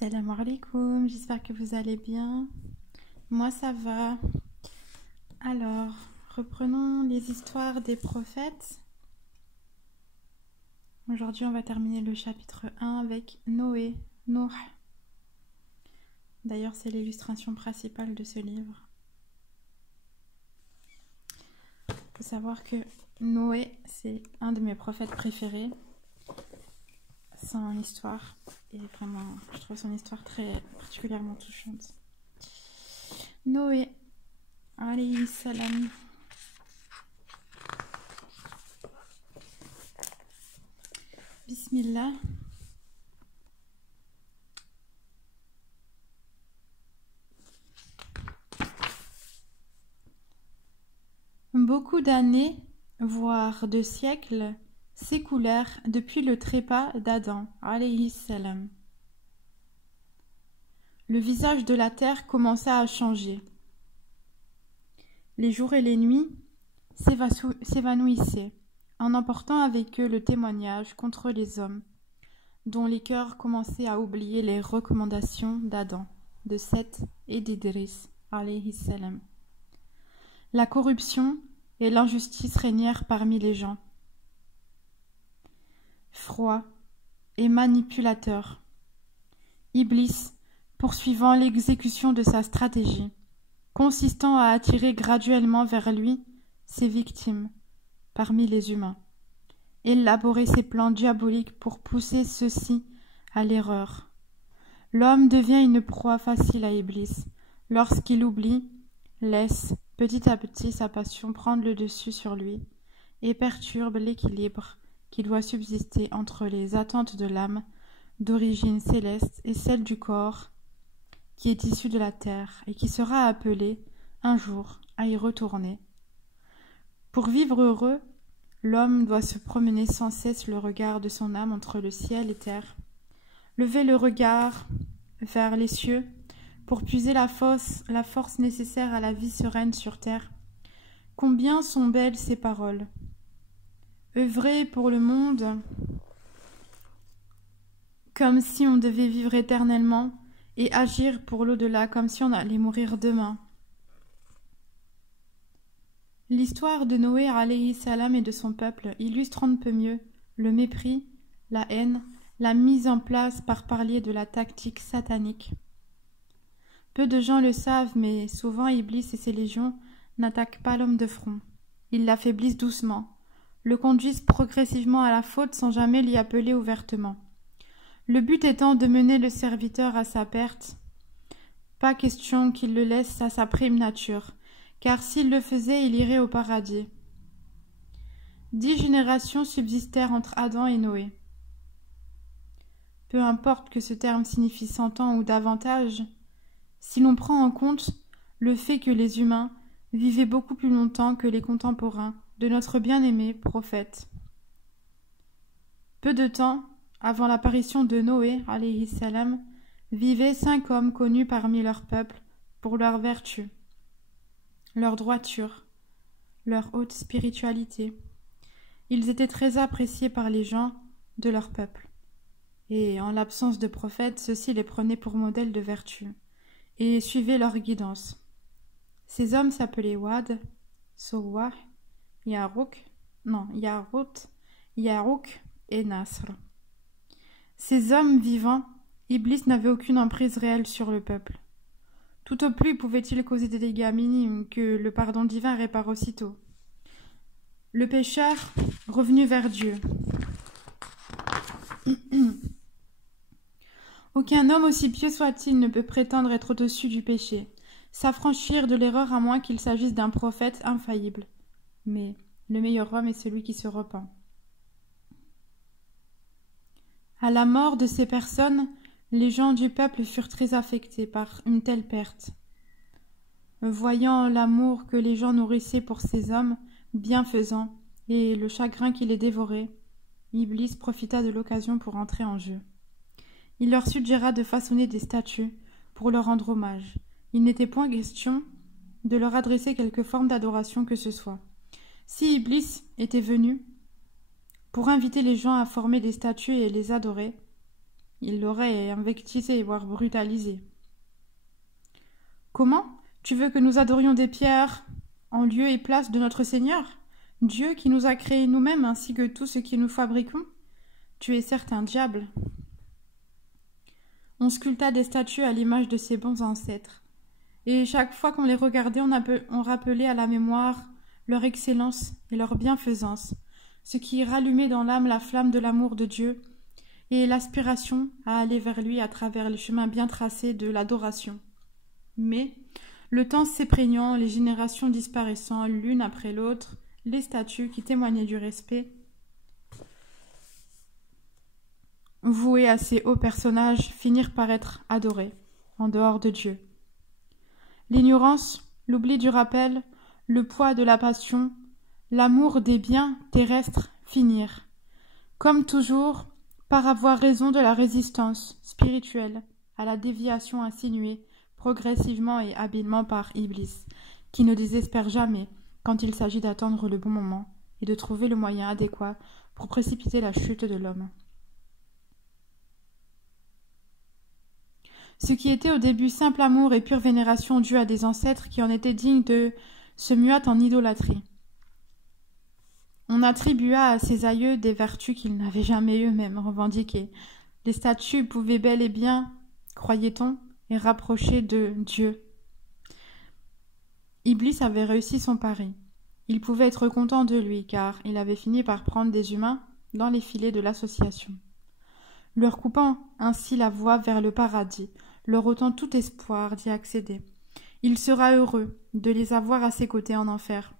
Salam alaikum, j'espère que vous allez bien. Moi ça va. Alors, reprenons les histoires des prophètes. Aujourd'hui on va terminer le chapitre 1 avec Noé, Nuh. D'ailleurs c'est l'illustration principale de ce livre. Il faut savoir que Noé c'est un de mes prophètes préférés. Son histoire est vraiment, je trouve son histoire très particulièrement touchante. Noé, alayhi salam. Bismillah. Beaucoup d'années, voire de siècles, s'écoulèrent depuis le trépas d'Adam, alayhi salam. Le visage de la terre commença à changer. Les jours et les nuits s'évanouissaient, en emportant avec eux le témoignage contre les hommes, dont les cœurs commençaient à oublier les recommandations d'Adam, de Seth et d'Idris, alayhi salam. La corruption et l'injustice régnèrent parmi les gens. Froid et manipulateur, Iblis, poursuivant l'exécution de sa stratégie, consistant à attirer graduellement vers lui ses victimes parmi les humains, élaborait ses plans diaboliques pour pousser ceux-ci à l'erreur. L'homme devient une proie facile à Iblis lorsqu'il oublie, laisse petit à petit sa passion prendre le dessus sur lui et perturbe l'équilibre qui doit subsister entre les attentes de l'âme d'origine céleste et celle du corps qui est issu de la terre et qui sera appelé un jour à y retourner. Pour vivre heureux, l'homme doit se promener sans cesse le regard de son âme entre le ciel et terre, lever le regard vers les cieux pour puiser la force nécessaire à la vie sereine sur terre. Combien sont belles ces paroles! Œuvrer pour le monde comme si on devait vivre éternellement et agir pour l'au-delà comme si on allait mourir demain. L'histoire de Noé alayhi salam et de son peuple illustre on ne peut mieux le mépris, la haine, la mise en place par parler de la tactique satanique. Peu de gens le savent, mais souvent Iblis et ses légions n'attaquent pas l'homme de front. Ils l'affaiblissent doucement, le conduisent progressivement à la faute sans jamais l'y appeler ouvertement. Le but étant de mener le serviteur à sa perte. Pas question qu'il le laisse à sa prime nature, car s'il le faisait, il irait au paradis. 10 générations subsistèrent entre Adam et Noé. Peu importe que ce terme signifie 100 ans ou davantage, si l'on prend en compte le fait que les humains vivaient beaucoup plus longtemps que les contemporains de notre bien-aimé prophète. Peu de temps avant l'apparition de Noé, alayhi salam, vivaient 5 hommes connus parmi leur peuple pour leur vertu, leur droiture, leur haute spiritualité. Ils étaient très appréciés par les gens de leur peuple, et en l'absence de prophètes, ceux-ci les prenaient pour modèles de vertu et suivaient leur guidance. Ces hommes s'appelaient Wad, Sowah, Yarouk et Nasr. Ces hommes vivants, Iblis n'avait aucune emprise réelle sur le peuple. Tout au plus pouvait-il causer des dégâts minimes que le pardon divin répare aussitôt. Le pécheur, revenu vers Dieu. Aucun homme, aussi pieux soit-il, ne peut prétendre être au-dessus du péché, s'affranchir de l'erreur à moins qu'il s'agisse d'un prophète infaillible. Mais le meilleur homme est celui qui se repent. À la mort de ces personnes, les gens du peuple furent très affectés par une telle perte. Voyant l'amour que les gens nourrissaient pour ces hommes bienfaisants et le chagrin qui les dévorait, Iblis profita de l'occasion pour entrer en jeu. Il leur suggéra de façonner des statues pour leur rendre hommage. Il n'était point question de leur adresser quelque forme d'adoration que ce soit. Si Iblis était venu pour inviter les gens à former des statues et les adorer, il l'aurait invectisé, voire brutalisé. Comment? Tu veux que nous adorions des pierres en lieu et place de notre Seigneur, Dieu qui nous a créés nous-mêmes ainsi que tout ce que nous fabriquons? Tu es certes un diable. On sculpta des statues à l'image de ses bons ancêtres, et chaque fois qu'on les regardait, on rappelait à la mémoire leur excellence et leur bienfaisance, ce qui rallumait dans l'âme la flamme de l'amour de Dieu et l'aspiration à aller vers lui à travers les chemins bien tracés de l'adoration. Mais, le temps s'épraignant, les générations disparaissant l'une après l'autre, les statues qui témoignaient du respect vouées à ces hauts personnages finirent par être adorées, en dehors de Dieu. L'ignorance, l'oubli du rappel, le poids de la passion, l'amour des biens terrestres finirent, comme toujours, par avoir raison de la résistance spirituelle à la déviation insinuée progressivement et habilement par Iblis, qui ne désespère jamais quand il s'agit d'attendre le bon moment et de trouver le moyen adéquat pour précipiter la chute de l'homme. Ce qui était au début simple amour et pure vénération due à des ancêtres qui en étaient dignes se mua en idolâtrie. On attribua à ces aïeux des vertus qu'ils n'avaient jamais eux-mêmes revendiquées. Les statues pouvaient bel et bien, croyait-on, et rapprocher de Dieu. Iblis avait réussi son pari. Il pouvait être content de lui, car il avait fini par prendre des humains dans les filets de l'association, leur coupant ainsi la voie vers le paradis, leur ôtant tout espoir d'y accéder. Il sera heureux de les avoir à ses côtés en enfer.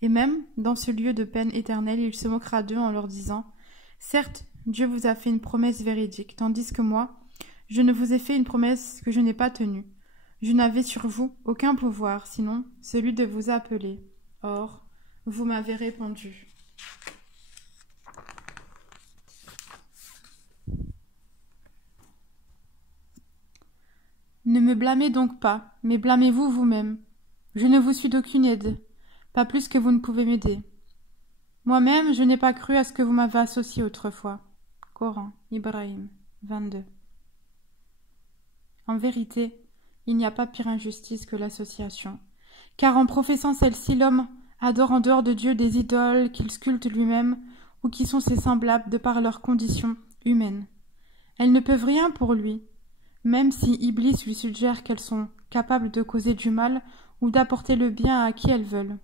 Et même, dans ce lieu de peine éternelle, il se moquera d'eux en leur disant « Certes, Dieu vous a fait une promesse véridique, tandis que moi, je ne vous ai fait une promesse que je n'ai pas tenue. Je n'avais sur vous aucun pouvoir, sinon celui de vous appeler. Or, vous m'avez répondu. » Ne me blâmez donc pas, mais blâmez-vous vous-même. Je ne vous suis d'aucune aide, pas plus que vous ne pouvez m'aider. Moi-même, je n'ai pas cru à ce que vous m'avez associé autrefois. Coran, Ibrahim, 22. En vérité, il n'y a pas pire injustice que l'association, car en professant celle-ci, l'homme adore en dehors de Dieu des idoles qu'il sculpte lui-même ou qui sont ses semblables de par leur condition humaine. Elles ne peuvent rien pour lui, même si Iblis lui suggère qu'elles sont capables de causer du mal ou d'apporter le bien à qui elles veulent.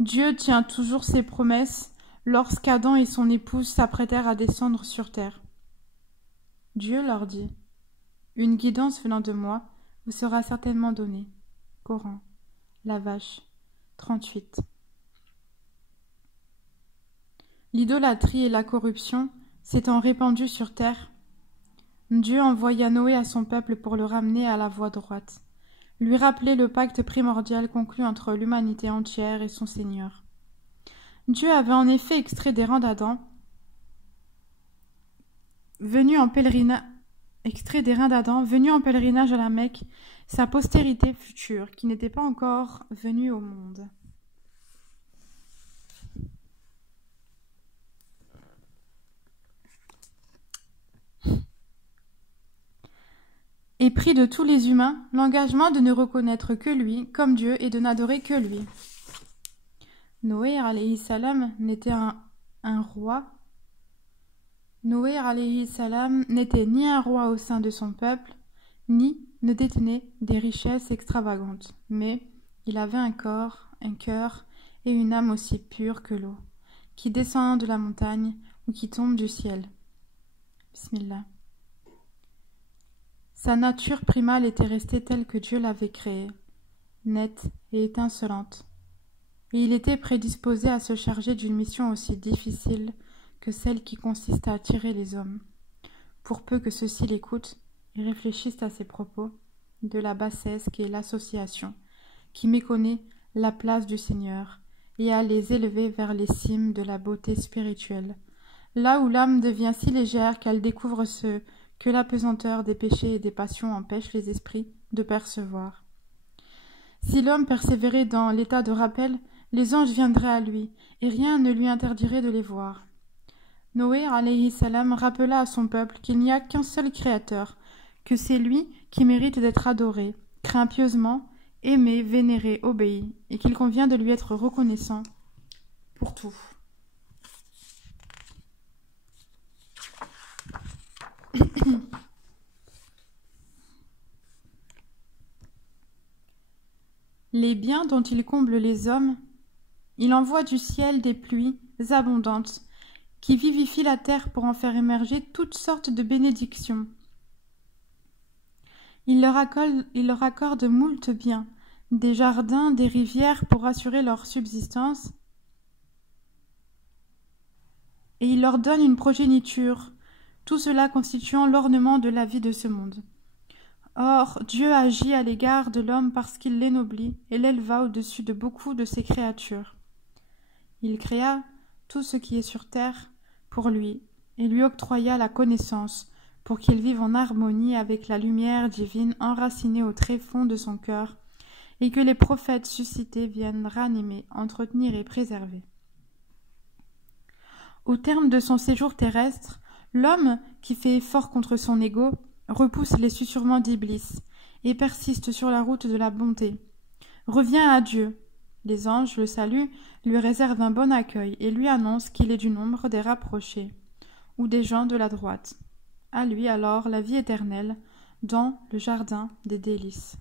Dieu tient toujours ses promesses lorsqu'Adam et son épouse s'apprêtèrent à descendre sur terre. Dieu leur dit « Une guidance venant de moi vous sera certainement donnée. » Coran, la vache, 38. L'idolâtrie et la corruption s'étant répandues sur terre, Dieu envoya Noé à son peuple pour le ramener à la voie droite, lui rappeler le pacte primordial conclu entre l'humanité entière et son Seigneur. Dieu avait en effet extrait des rangs d'Adam, venu en pèlerinage à la Mecque, sa postérité future, qui n'était pas encore venue au monde. Et prit de tous les humains l'engagement de ne reconnaître que lui comme Dieu et de n'adorer que lui. Noé alayhi salam n'était ni un roi au sein de son peuple, ni ne détenait des richesses extravagantes, mais il avait un corps, un cœur et une âme aussi pure que l'eau, qui descend de la montagne ou qui tombe du ciel. Bismillah. Sa nature primale était restée telle que Dieu l'avait créée, nette et étincelante, et il était prédisposé à se charger d'une mission aussi difficile que celle qui consiste à attirer les hommes, pour peu que ceux-ci l'écoutent et réfléchissent à ses propos, de la bassesse qu'est l'association, qui méconnaît la place du Seigneur, et à les élever vers les cimes de la beauté spirituelle, là où l'âme devient si légère qu'elle découvre ce que l'apesanteur des péchés et des passions empêche les esprits de percevoir. Si l'homme persévérait dans l'état de rappel, les anges viendraient à lui, et rien ne lui interdirait de les voir. Noé alayhi salam rappela à son peuple qu'il n'y a qu'un seul Créateur, que c'est lui qui mérite d'être adoré, craint pieusement, aimé, vénéré, obéi, et qu'il convient de lui être reconnaissant pour tout. Les biens dont il comble les hommes, il envoie du ciel des pluies abondantes qui vivifient la terre pour en faire émerger toutes sortes de bénédictions. Il leur accorde moult biens, des jardins, des rivières pour assurer leur subsistance, et il leur donne une progéniture, tout cela constituant l'ornement de la vie de ce monde. Or, Dieu agit à l'égard de l'homme parce qu'il l'ennoblit et l'éleva au-dessus de beaucoup de ses créatures. Il créa tout ce qui est sur terre pour lui et lui octroya la connaissance pour qu'il vive en harmonie avec la lumière divine enracinée au tréfonds de son cœur et que les prophètes suscités viennent ranimer, entretenir et préserver. Au terme de son séjour terrestre, l'homme, qui fait effort contre son ego, repousse les susurrements d'Iblis et persiste sur la route de la bonté. Revient à Dieu. Les anges le saluent, lui réservent un bon accueil et lui annoncent qu'il est du nombre des rapprochés, ou des gens de la droite. À lui alors la vie éternelle, dans le jardin des délices.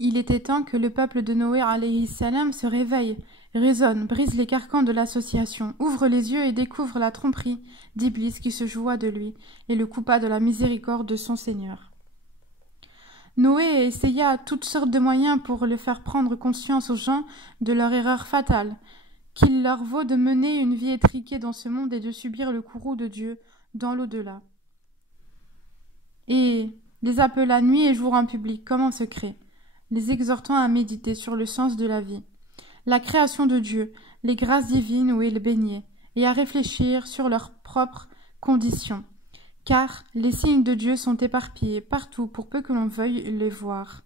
Il était temps que le peuple de Noé alayhi salam se réveille, raisonne, brise les carcans de l'association, ouvre les yeux et découvre la tromperie d'Iblis qui se joua de lui et le coupa de la miséricorde de son Seigneur. Noé essaya toutes sortes de moyens pour le faire prendre conscience aux gens de leur erreur fatale, qu'il leur vaut de mener une vie étriquée dans ce monde et de subir le courroux de Dieu dans l'au-delà. Et les appela nuit et jour en public comme en secret, les exhortant à méditer sur le sens de la vie, la création de Dieu, les grâces divines où il baignait, et à réfléchir sur leurs propres conditions, car les signes de Dieu sont éparpillés partout pour peu que l'on veuille les voir,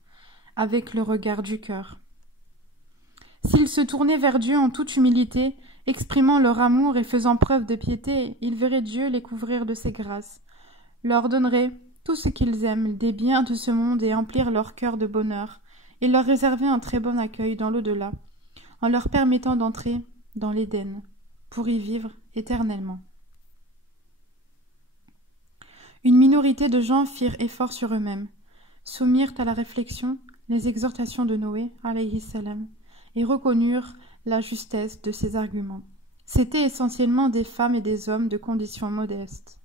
avec le regard du cœur. S'ils se tournaient vers Dieu en toute humilité, exprimant leur amour et faisant preuve de piété, ils verraient Dieu les couvrir de ses grâces, leur donnerait tout ce qu'ils aiment, des biens de ce monde et emplir leur cœur de bonheur, et leur réserver un très bon accueil dans l'au-delà, en leur permettant d'entrer dans l'Éden, pour y vivre éternellement. Une minorité de gens firent effort sur eux-mêmes, soumirent à la réflexion les exhortations de Noé, alayhi salam, et reconnurent la justesse de ses arguments. C'étaient essentiellement des femmes et des hommes de condition modeste.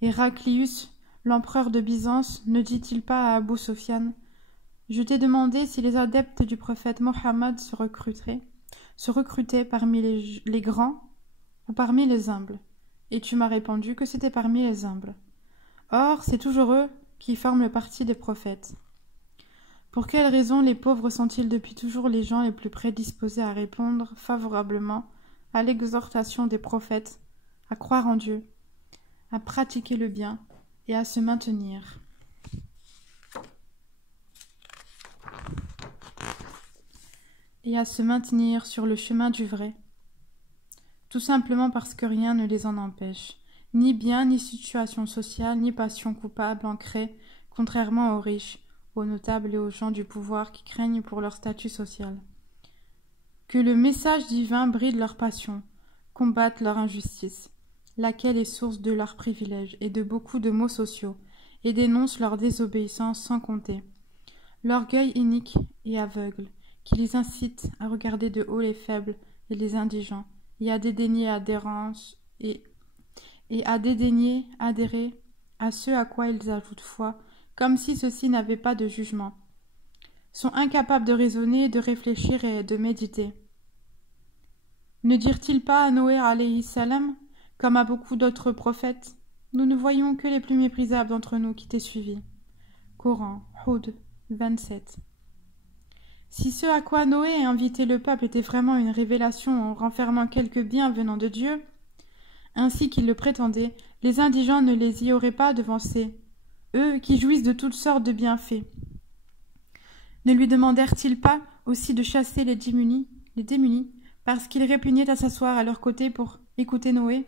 Héraclius, l'empereur de Byzance, ne dit-il pas à Abou Sofiane: « Je t'ai demandé si les adeptes du prophète Mohammed se recrutaient parmi les grands ou parmi les humbles, et tu m'as répondu que c'était parmi les humbles. Or, c'est toujours eux qui forment le parti des prophètes. Pour quelle raison les pauvres sont-ils depuis toujours les gens les plus prédisposés à répondre favorablement à l'exhortation des prophètes, à croire en Dieu, à pratiquer le bien et à se maintenir sur le chemin du vrai, tout simplement parce que rien ne les en empêche, ni bien, ni situation sociale, ni passion coupable ancrée, contrairement aux riches, aux notables et aux gens du pouvoir qui craignent pour leur statut social. Que le message divin bride leur passion, combatte leur injustice, laquelle est source de leurs privilèges et de beaucoup de maux sociaux, et dénonce leur désobéissance sans compter. L'orgueil inique et aveugle, qui les incite à regarder de haut les faibles et les indigents, et à dédaigner adhérer à ce à quoi ils ajoutent foi, comme si ceux-ci n'avaient pas de jugement, sont incapables de raisonner, de réfléchir et de méditer. Ne dirent-ils pas à Noé alayhi salam, comme à beaucoup d'autres prophètes: nous ne voyons que les plus méprisables d'entre nous qui t'aient suivi. Coran, Hud 27. Si ce à quoi Noé a invité le peuple était vraiment une révélation en renfermant quelques biens venant de Dieu, ainsi qu'il le prétendait, les indigents ne les y auraient pas devancés, eux qui jouissent de toutes sortes de bienfaits. Ne lui demandèrent-ils pas aussi de chasser les démunis, parce qu'il répugnait à s'asseoir à leur côté pour écouter Noé?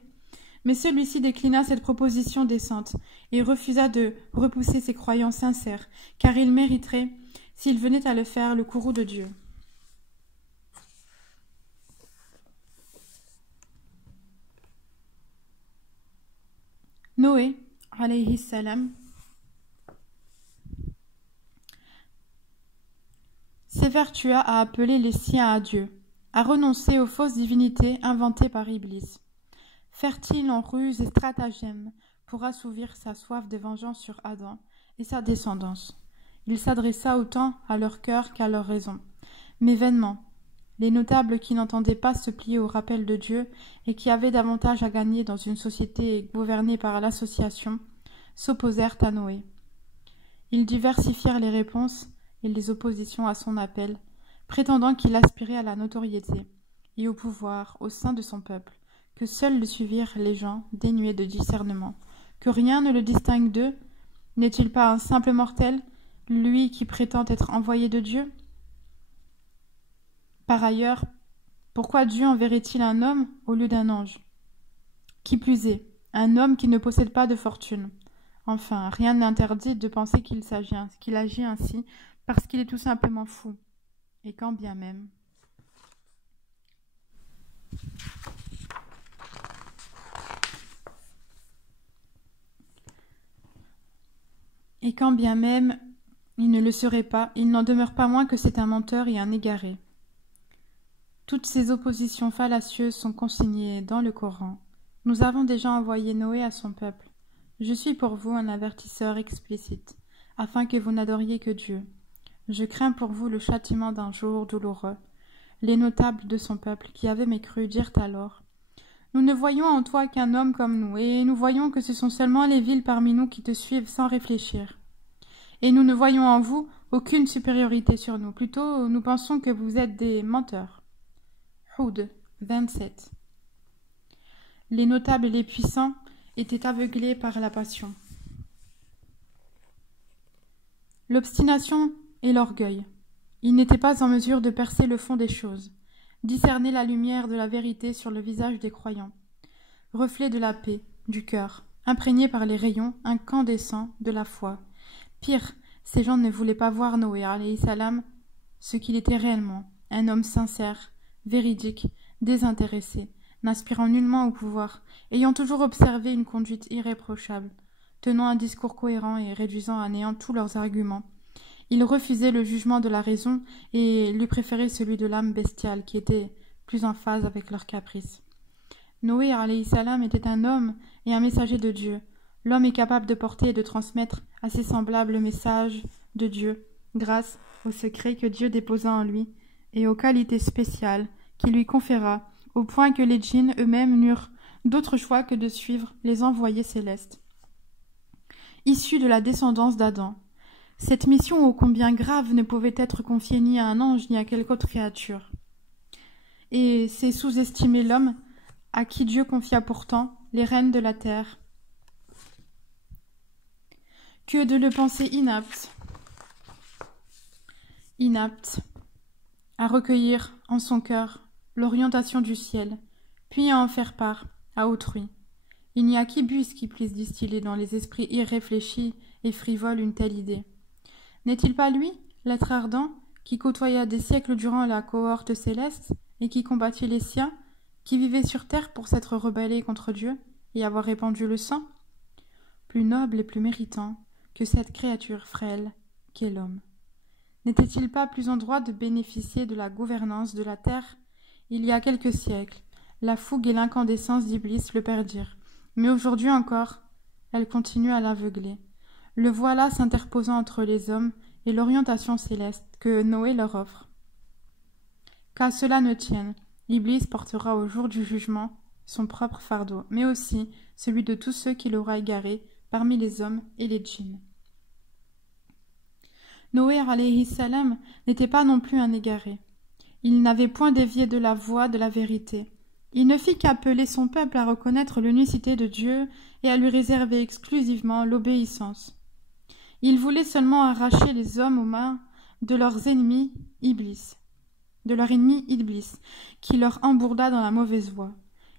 Mais celui-ci déclina cette proposition décente et refusa de repousser ses croyants sincères, car il mériterait, s'il venait à le faire, le courroux de Dieu. Noé, alayhi salam, s'évertua à appeler les siens à Dieu, à renoncer aux fausses divinités inventées par Iblis. Fertile en ruses et stratagèmes pour assouvir sa soif de vengeance sur Adam et sa descendance. Il s'adressa autant à leur cœur qu'à leur raison. Mais vainement, les notables qui n'entendaient pas se plier au rappel de Dieu et qui avaient davantage à gagner dans une société gouvernée par l'association, s'opposèrent à Noé. Ils diversifièrent les réponses et les oppositions à son appel, prétendant qu'il aspirait à la notoriété et au pouvoir au sein de son peuple, que seuls le suivirent les gens dénués de discernement, que rien ne le distingue d'eux. N'est-il pas un simple mortel, lui qui prétend être envoyé de Dieu? Par ailleurs, pourquoi Dieu enverrait-il un homme au lieu d'un ange? Qui plus est, un homme qui ne possède pas de fortune. Enfin, rien n'interdit de penser qu'il agit ainsi parce qu'il est tout simplement fou, et quand bien même. Et quand bien même il ne le serait pas, il n'en demeure pas moins que c'est un menteur et un égaré. Toutes ces oppositions fallacieuses sont consignées dans le Coran. Nous avons déjà envoyé Noé à son peuple. Je suis pour vous un avertisseur explicite, afin que vous n'adoriez que Dieu. Je crains pour vous le châtiment d'un jour douloureux. Les notables de son peuple qui avaient mécru dirent alors: Nous ne voyons en toi qu'un homme comme nous, et nous voyons que ce sont seulement les villes parmi nous qui te suivent sans réfléchir. Et nous ne voyons en vous aucune supériorité sur nous. Plutôt, nous pensons que vous êtes des menteurs. Hud 27. Les notables et les puissants étaient aveuglés par la passion, l'obstination et l'orgueil. Ils n'étaient pas en mesure de percer le fond des choses, discerner la lumière de la vérité sur le visage des croyants, reflet de la paix, du cœur, imprégné par les rayons incandescents de la foi. Pire, ces gens ne voulaient pas voir Noé, alayhi salam, ce qu'il était réellement, un homme sincère, véridique, désintéressé, n'aspirant nullement au pouvoir, ayant toujours observé une conduite irréprochable, tenant un discours cohérent et réduisant à néant tous leurs arguments. Il refusait le jugement de la raison et lui préférait celui de l'âme bestiale, qui était plus en phase avec leurs caprices. Noé, alayhi salam, était un homme et un messager de Dieu. L'homme est capable de porter et de transmettre à ses semblables le message de Dieu, grâce au secret que Dieu déposa en lui et aux qualités spéciales qu'il lui conféra, au point que les djinns eux-mêmes n'eurent d'autre choix que de suivre les envoyés célestes. Issus de la descendance d'Adam, cette mission ô combien grave ne pouvait être confiée ni à un ange ni à quelque autre créature. Et c'est sous-estimer l'homme, à qui Dieu confia pourtant les rênes de la terre, que de le penser inapte à recueillir en son cœur l'orientation du ciel, puis à en faire part à autrui. Il n'y a qu'Ibus qui puisse distiller dans les esprits irréfléchis et frivoles une telle idée. N'est-il pas lui, l'être ardent, qui côtoya des siècles durant la cohorte céleste et qui combattit les siens, qui vivait sur terre pour s'être rebellé contre Dieu et avoir répandu le sang? Plus noble et plus méritant que cette créature frêle qu'est l'homme. N'était-il pas plus en droit de bénéficier de la gouvernance de la terre? Il y a quelques siècles, la fougue et l'incandescence d'Iblis le perdirent, mais aujourd'hui encore, elle continue à l'aveugler. Le voilà s'interposant entre les hommes et l'orientation céleste que Noé leur offre. Qu'à cela ne tienne, Iblis portera au jour du jugement son propre fardeau, mais aussi celui de tous ceux qu'il aura égarés parmi les hommes et les djinns. Noé alayhi salam n'était pas non plus un égaré. Il n'avait point dévié de la voie de la vérité. Il ne fit qu'appeler son peuple à reconnaître l'unicité de Dieu et à lui réserver exclusivement l'obéissance. Il voulait seulement arracher les hommes aux mains de leurs ennemis Iblis, de leur ennemi Iblis, qui leur embourda dans la mauvaise voie.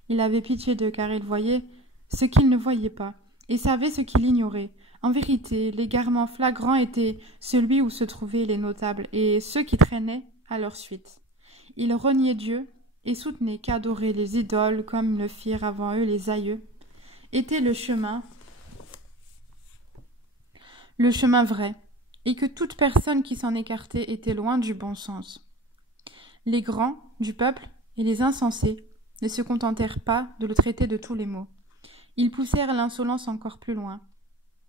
Il avait pitié d'eux, car il voyait ce qu'ils ne voyaient pas, et savait ce qu'il ignorait. En vérité, l'égarement flagrant était celui où se trouvaient les notables, et ceux qui traînaient à leur suite. Ils reniaient Dieu, et soutenaient qu'adorer les idoles, comme le firent avant eux les aïeux, était le chemin vrai, et que toute personne qui s'en écartait était loin du bon sens. Les grands du peuple et les insensés ne se contentèrent pas de le traiter de tous les maux. Ils poussèrent l'insolence encore plus loin.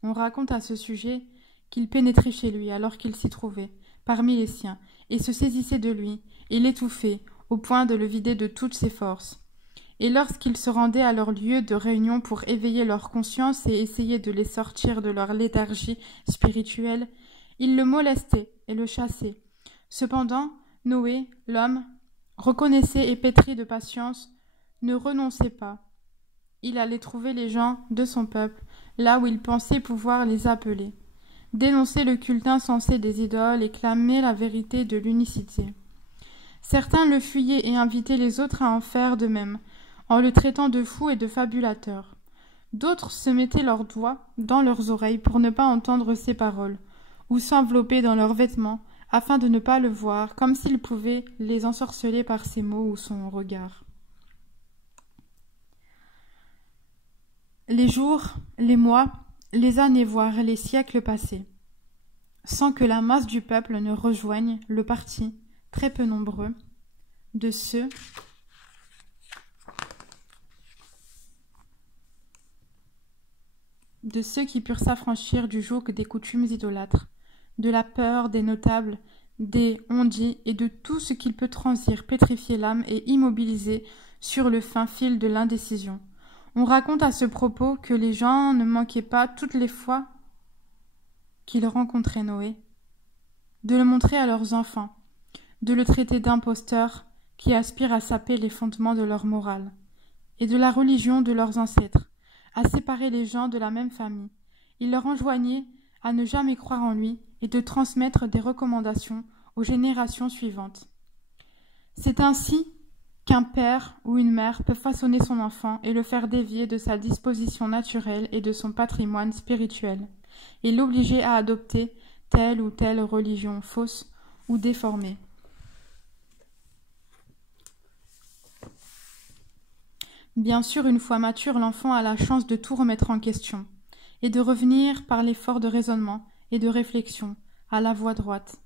On raconte à ce sujet qu'il pénétrait chez lui alors qu'il s'y trouvait, parmi les siens, et se saisissait de lui, et l'étouffait, au point de le vider de toutes ses forces. Et lorsqu'il se rendait à leur lieu de réunion pour éveiller leur conscience et essayer de les sortir de leur léthargie spirituelle, il le molestait et le chassait. Cependant, Noé, l'homme, reconnaissait et pétri de patience, ne renonçait pas. Il allait trouver les gens de son peuple, là où il pensait pouvoir les appeler, dénoncer le culte insensé des idoles et clamer la vérité de l'unicité. Certains le fuyaient et invitaient les autres à en faire de même, en le traitant de fou et de fabulateur. D'autres se mettaient leurs doigts dans leurs oreilles pour ne pas entendre ses paroles, ou s'enveloppaient dans leurs vêtements, afin de ne pas le voir, comme s'il pouvait les ensorceler par ses mots ou son regard. Les jours, les mois, les années, voire les siècles passaient, sans que la masse du peuple ne rejoigne le parti, très peu nombreux, de ceux qui purent s'affranchir du joug des coutumes idolâtres, de la peur des notables, des on-dit et de tout ce qu'il peut transir, pétrifier l'âme et immobiliser sur le fin fil de l'indécision. On raconte à ce propos que les gens ne manquaient pas, toutes les fois qu'ils rencontraient Noé, de le montrer à leurs enfants, de le traiter d'imposteur qui aspire à saper les fondements de leur morale, et de la religion de leurs ancêtres, à séparer les gens de la même famille. Il leur enjoignait à ne jamais croire en lui et de transmettre des recommandations aux générations suivantes. C'est ainsi qu'un père ou une mère peut façonner son enfant et le faire dévier de sa disposition naturelle et de son patrimoine spirituel, et l'obliger à adopter telle ou telle religion fausse ou déformée. Bien sûr, une fois mature, l'enfant a la chance de tout remettre en question, et de revenir par l'effort de raisonnement et de réflexion à la voie droite,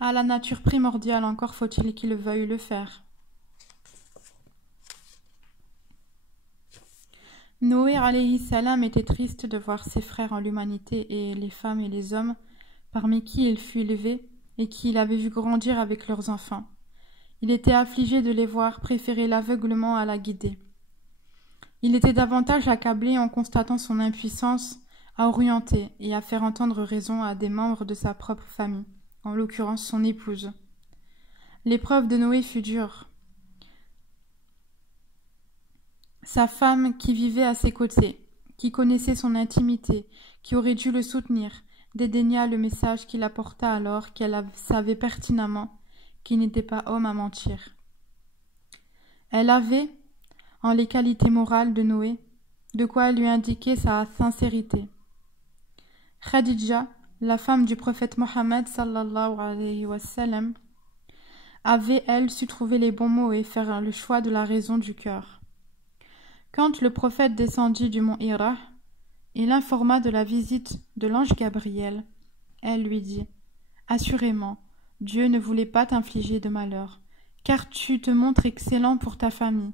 à la nature primordiale, encore faut-il qu'il veuille le faire. Noé alayhi salam était triste de voir ses frères en l'humanité et les femmes et les hommes parmi qui il fut élevé et qui il avait vu grandir avec leurs enfants. Il était affligé de les voir préférer l'aveuglement à la guider. Il était davantage accablé en constatant son impuissance à orienter et à faire entendre raison à des membres de sa propre famille, en l'occurrence son épouse. L'épreuve de Noé fut dure. Sa femme, qui vivait à ses côtés, qui connaissait son intimité, qui aurait dû le soutenir, dédaigna le message qu'il apporta alors qu'elle savait pertinemment qu'il n'était pas homme à mentir. Elle avait, en les qualités morales de Noé, de quoi lui indiquer sa sincérité. Khadija, la femme du prophète Mohammed sallallahu alayhi wa sallam, avait, elle, su trouver les bons mots et faire le choix de la raison du cœur. Quand le prophète descendit du mont Hira, il informa de la visite de l'ange Gabriel. Elle lui dit « Assurément, Dieu ne voulait pas t'infliger de malheur, car tu te montres excellent pour ta famille,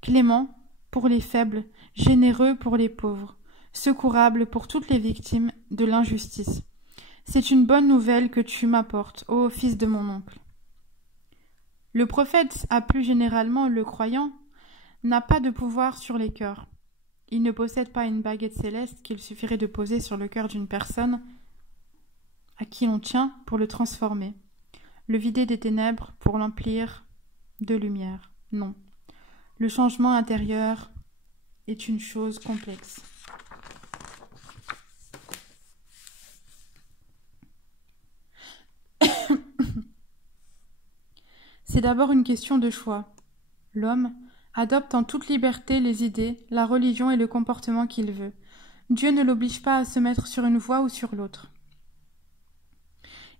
clément pour les faibles, généreux pour les pauvres, secourable pour toutes les victimes de l'injustice. C'est une bonne nouvelle que tu m'apportes, ô fils de mon oncle. » Le prophète, à plus généralement le croyant, n'a pas de pouvoir sur les cœurs. Il ne possède pas une baguette céleste qu'il suffirait de poser sur le cœur d'une personne à qui l'on tient pour le transformer, le vider des ténèbres pour l'emplir de lumière. Non. Le changement intérieur est une chose complexe. C'est d'abord une question de choix. L'homme adopte en toute liberté les idées, la religion et le comportement qu'il veut. Dieu ne l'oblige pas à se mettre sur une voie ou sur l'autre.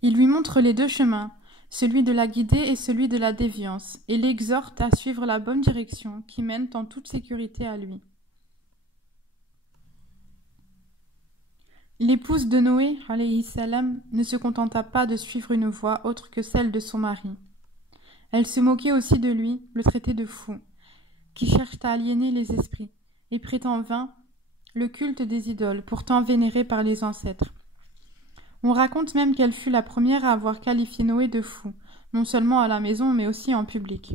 Il lui montre les deux chemins, celui de la guidée et celui de la déviance, et l'exhorte à suivre la bonne direction qui mène en toute sécurité à lui. L'épouse de Noé, alayhi salam, ne se contenta pas de suivre une voie autre que celle de son mari. Elle se moquait aussi de lui, le traitait de fou, qui cherche à aliéner les esprits, et prit en vain le culte des idoles, pourtant vénérées par les ancêtres. On raconte même qu'elle fut la première à avoir qualifié Noé de fou, non seulement à la maison, mais aussi en public.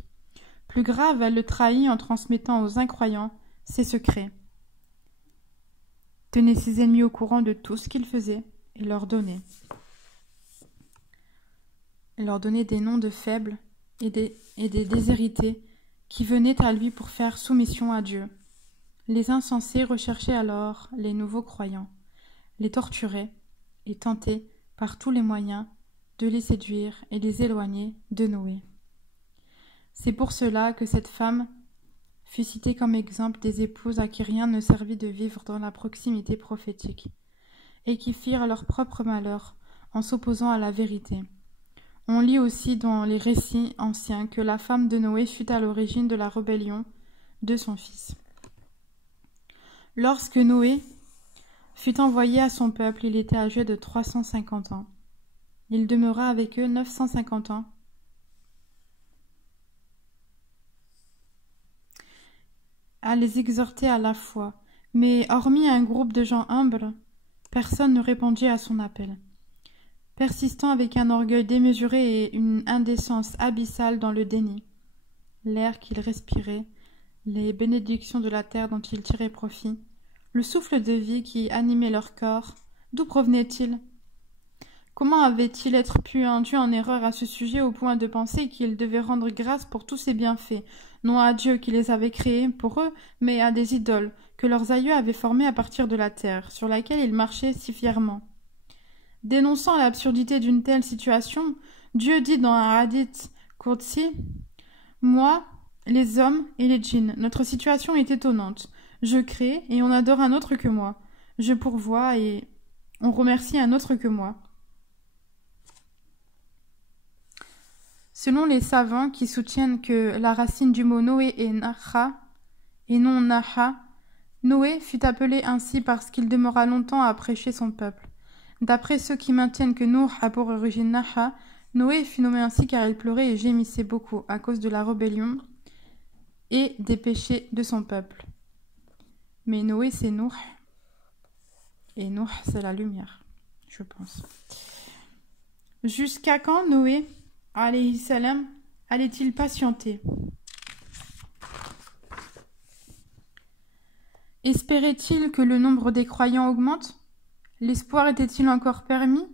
Plus grave, elle le trahit en transmettant aux incroyants ses secrets. Tenait ses ennemis au courant de tout ce qu'il faisait et leur donnait des noms de faibles et des déshérités qui venaient à lui pour faire soumission à Dieu. Les insensés recherchaient alors les nouveaux croyants, les torturaient et tentaient par tous les moyens de les séduire et les éloigner de Noé. C'est pour cela que cette femme fut citée comme exemple des épouses à qui rien ne servit de vivre dans la proximité prophétique, et qui firent leur propre malheur en s'opposant à la vérité. On lit aussi dans les récits anciens que la femme de Noé fut à l'origine de la rébellion de son fils. Lorsque Noé fut envoyé à son peuple, il était âgé de 350 ans. Il demeura avec eux 950 ans. À les exhorter à la foi, mais hormis un groupe de gens humbles, personne ne répondit à son appel. Persistant avec un orgueil démesuré et une indécence abyssale dans le déni, l'air qu'il respirait, les bénédictions de la terre dont il tirait profit, le souffle de vie qui animait leur corps, d'où provenait-il? Comment avait-il pu induire en erreur à ce sujet au point de penser qu'il devait rendre grâce pour tous ses bienfaits, non à Dieu qui les avait créés pour eux, mais à des idoles que leurs aïeux avaient formées à partir de la terre, sur laquelle ils marchaient si fièrement. Dénonçant l'absurdité d'une telle situation, Dieu dit dans un hadith Qudsi, « Moi, les hommes et les djinns, notre situation est étonnante. Je crée et on adore un autre que moi. Je pourvois et on remercie un autre que moi. » Selon les savants qui soutiennent que la racine du mot Noé est Nacha et non Naha, Noé fut appelé ainsi parce qu'il demeura longtemps à prêcher son peuple. D'après ceux qui maintiennent que Nuh a pour origine Naha, Noé fut nommé ainsi car il pleurait et gémissait beaucoup à cause de la rébellion et des péchés de son peuple. Mais Noé c'est Nuh, et Nuh c'est la lumière, je pense. Jusqu'à quand Noé alayhi salam, allait-il patienter? Espérait-il que le nombre des croyants augmente? L'espoir était-il encore permis?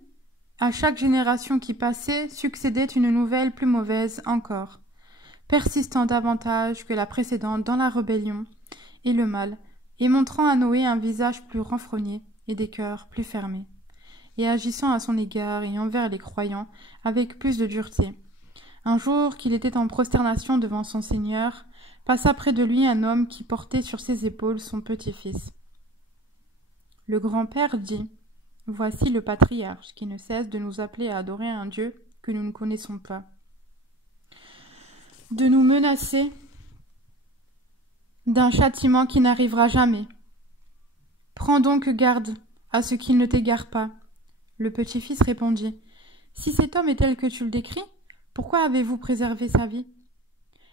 À chaque génération qui passait succédait une nouvelle plus mauvaise encore, persistant davantage que la précédente dans la rébellion et le mal, et montrant à Noé un visage plus renfrogné et des cœurs plus fermés, et agissant à son égard et envers les croyants avec plus de dureté. Un jour qu'il était en prosternation devant son Seigneur, passa près de lui un homme qui portait sur ses épaules son petit-fils. Le grand-père dit « Voici le patriarche qui ne cesse de nous appeler à adorer un Dieu que nous ne connaissons pas, de nous menacer d'un châtiment qui n'arrivera jamais. Prends donc garde à ce qu'il ne t'égare pas. » Le petit-fils répondit « Si cet homme est tel que tu le décris, pourquoi avez-vous préservé sa vie?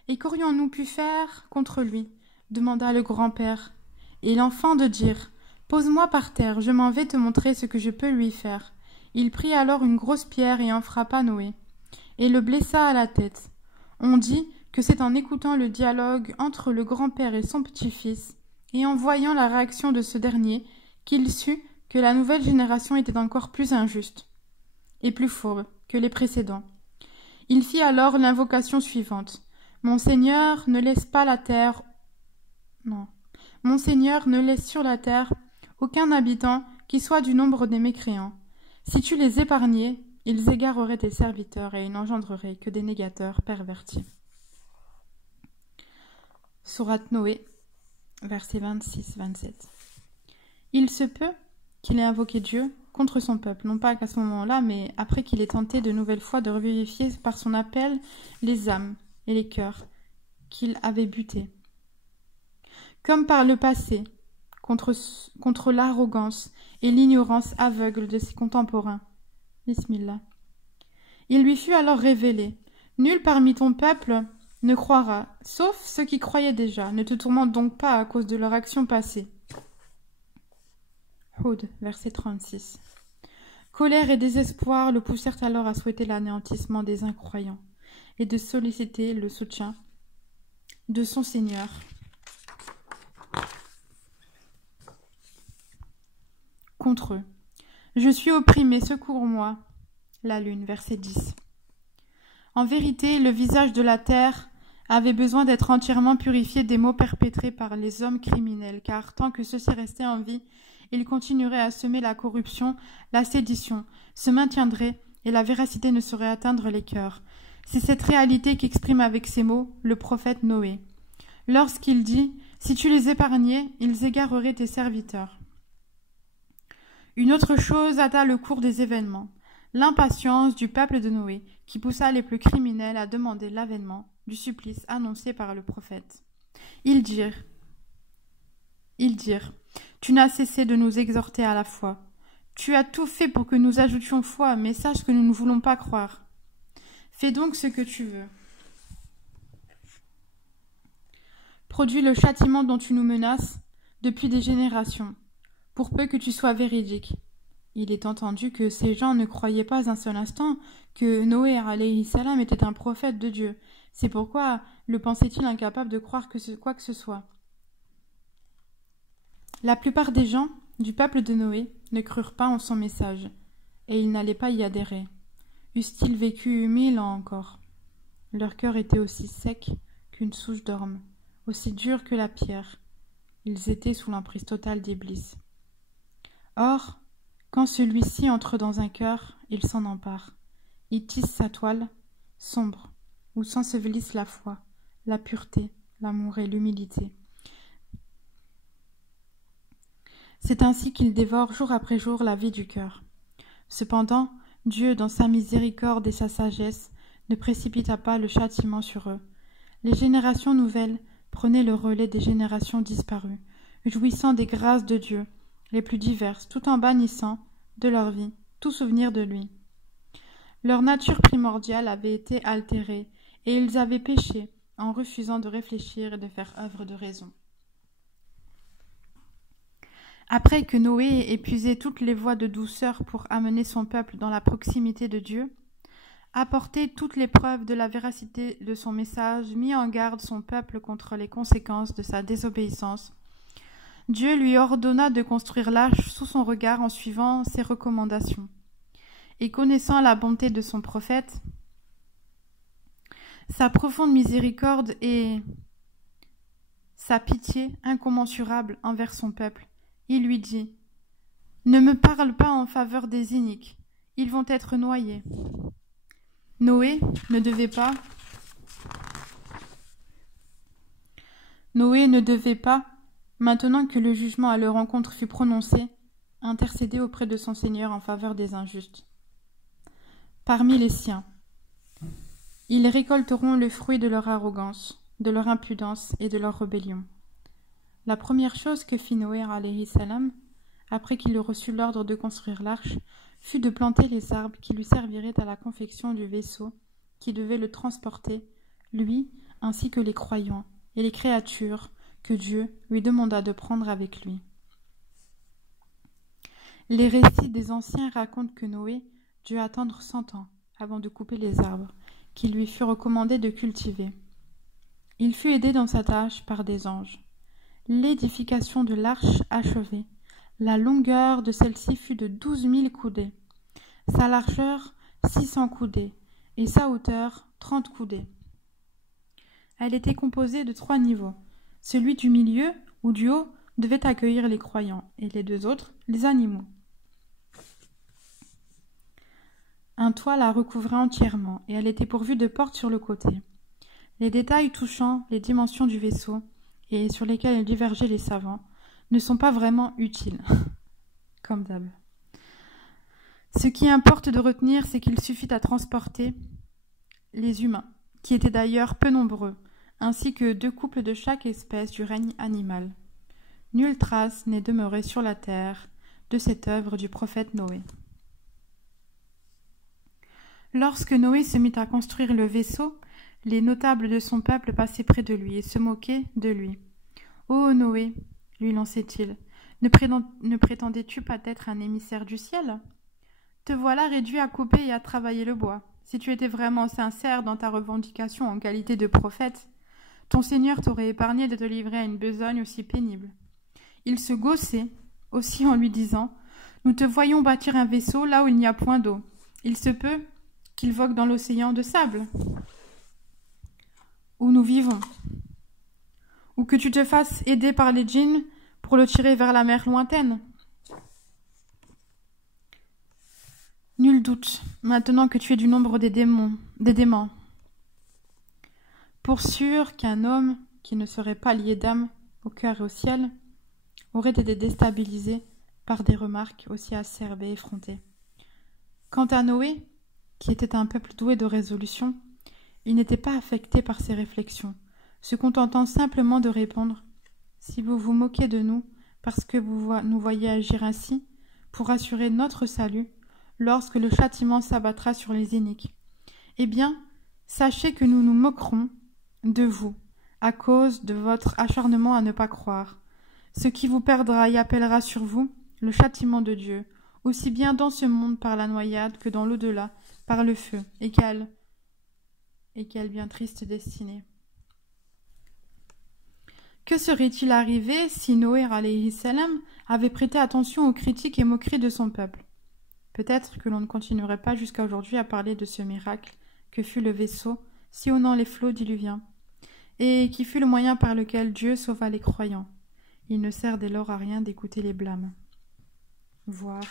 Et qu'aurions-nous pu faire contre lui? Demanda le grand-père. Et l'enfant de dire « Pose-moi par terre, je m'en vais te montrer ce que je peux lui faire. » Il prit alors une grosse pierre et en frappa Noé, et le blessa à la tête. On dit que c'est en écoutant le dialogue entre le grand-père et son petit-fils, et en voyant la réaction de ce dernier, qu'il sut que la nouvelle génération était encore plus injuste et plus fourbe que les précédents. Il fit alors l'invocation suivante. Mon Seigneur ne laisse pas la terre. Non. Mon Seigneur ne laisse sur la terre aucun habitant qui soit du nombre des mécréants. Si tu les épargnais, ils égareraient tes serviteurs et ils n'engendreraient que des négateurs pervertis. Sourate Noé, versets 26-27. Il se peut qu'il ait invoqué Dieu contre son peuple, non pas qu'à ce moment-là, mais après qu'il ait tenté de nouvelles fois de revivifier par son appel les âmes et les cœurs qu'il avait butés. Comme par le passé, contre l'arrogance et l'ignorance aveugle de ses contemporains. Bismillah. Il lui fut alors révélé: nul parmi ton peuple ne croira, sauf ceux qui croyaient déjà. Ne te tourmente donc pas à cause de leur action passée. Hud, verset 36. Colère et désespoir le poussèrent alors à souhaiter l'anéantissement des incroyants et de solliciter le soutien de son Seigneur. Contre eux. Je suis opprimé, secours-moi. La lune, verset 10. En vérité, le visage de la terre avait besoin d'être entièrement purifié des maux perpétrés par les hommes criminels, car tant que ceux-ci restaient en vie, ils continueraient à semer la corruption, la sédition, se maintiendraient, et la véracité ne saurait atteindre les cœurs. C'est cette réalité qu'exprime avec ces mots le prophète Noé, lorsqu'il dit « Si tu les épargnais, ils égareraient tes serviteurs ». Une autre chose hâta le cours des événements, l'impatience du peuple de Noé, qui poussa les plus criminels à demander l'avènement du supplice annoncé par le prophète. Ils dirent, tu n'as cessé de nous exhorter à la foi. Tu as tout fait pour que nous ajoutions foi, mais sache que nous ne voulons pas croire. Fais donc ce que tu veux. Produis le châtiment dont tu nous menaces depuis des générations, pour peu que tu sois véridique. Il est entendu que ces gens ne croyaient pas un seul instant que Noé alayhi salam était un prophète de Dieu. C'est pourquoi le pensait-il incapable de croire quoi que ce soit. La plupart des gens du peuple de Noé ne crurent pas en son message, et ils n'allaient pas y adhérer. Eussent-ils vécu 1000 ans encore. Leur cœur était aussi sec qu'une souche d'orme, aussi dur que la pierre. Ils étaient sous l'emprise totale d'Iblis. Or, quand celui-ci entre dans un cœur, il s'en empare. Il tisse sa toile, sombre, où s'ensevelissent la foi, la pureté, l'amour et l'humilité. C'est ainsi qu'il dévore jour après jour la vie du cœur. Cependant, Dieu, dans sa miséricorde et sa sagesse, ne précipita pas le châtiment sur eux. Les générations nouvelles prenaient le relais des générations disparues, jouissant des grâces de Dieu, les plus diverses, tout en bannissant de leur vie tout souvenir de lui. Leur nature primordiale avait été altérée, et ils avaient péché en refusant de réfléchir et de faire œuvre de raison. Après que Noé ait épuisé toutes les voies de douceur pour amener son peuple dans la proximité de Dieu, apporté toutes les preuves de la véracité de son message, mis en garde son peuple contre les conséquences de sa désobéissance, Dieu lui ordonna de construire l'arche sous son regard en suivant ses recommandations. Et connaissant la bonté de son prophète, sa profonde miséricorde et sa pitié incommensurable envers son peuple, il lui dit : « Ne me parle pas en faveur des iniques, ils vont être noyés. » Noé ne devait pas, maintenant que le jugement à leur encontre fut prononcé, intercéder auprès de son Seigneur en faveur des injustes. Parmi les siens, ils récolteront le fruit de leur arrogance, de leur impudence et de leur rébellion. La première chose que fit Noé alayhi salam, après qu'il eut reçu l'ordre de construire l'arche, fut de planter les arbres qui lui serviraient à la confection du vaisseau qui devait le transporter, lui ainsi que les croyants et les créatures que Dieu lui demanda de prendre avec lui. Les récits des anciens racontent que Noé dut attendre 100 ans avant de couper les arbres qu'il lui fut recommandé de cultiver. Il fut aidé dans sa tâche par des anges. L'édification de l'arche achevée, la longueur de celle-ci fut de 12 000 coudées, sa largeur 600 coudées et sa hauteur 30 coudées. Elle était composée de 3 niveaux. Celui du milieu ou du haut devait accueillir les croyants et les 2 autres, les animaux. Un toit la recouvrait entièrement, et elle était pourvue de portes sur le côté. Les détails touchant les dimensions du vaisseau, et sur lesquels divergeaient les savants, ne sont pas vraiment utiles, comme d'hab. Ce qui importe de retenir, c'est qu'il suffit à transporter les humains, qui étaient d'ailleurs peu nombreux, ainsi que 2 couples de chaque espèce du règne animal. Nulle trace n'est demeurée sur la terre de cette œuvre du prophète Noé. Lorsque Noé se mit à construire le vaisseau, les notables de son peuple passaient près de lui et se moquaient de lui. « Ô Noé, lui lançait-il, ne prétendais-tu pas être un émissaire du ciel ? Te voilà réduit à couper et à travailler le bois. Si tu étais vraiment sincère dans ta revendication en qualité de prophète, ton Seigneur t'aurait épargné de te livrer à une besogne aussi pénible. » Il se gaussait aussi en lui disant « Nous te voyons bâtir un vaisseau là où il n'y a point d'eau. Il se peut qu'il vogue dans l'océan de sable où nous vivons, ou que tu te fasses aider par les djinns pour le tirer vers la mer lointaine. Nul doute, maintenant que tu es du nombre des démons. Pour sûr qu'un homme qui ne serait pas lié d'âme au cœur et au ciel aurait été déstabilisé par des remarques aussi acerbes et effrontées. Quant à Noé, qui était un peuple doué de résolution, il n'était pas affecté par ces réflexions, se contentant simplement de répondre « Si vous vous moquez de nous parce que vous nous voyez agir ainsi, pour assurer notre salut, lorsque le châtiment s'abattra sur les iniques, eh bien, sachez que nous nous moquerons de vous, à cause de votre acharnement à ne pas croire, ce qui vous perdra et appellera sur vous le châtiment de Dieu, aussi bien dans ce monde par la noyade que dans l'au-delà par le feu, et quelle bien triste destinée. Que serait-il arrivé si Noé alayhi salam avait prêté attention aux critiques et moqueries de son peuple? Peut-être que l'on ne continuerait pas jusqu'à aujourd'hui à parler de ce miracle que fut le vaisseau sillonnant les flots diluviens, et qui fut le moyen par lequel Dieu sauva les croyants. Il ne sert dès lors à rien d'écouter les blâmes. Voire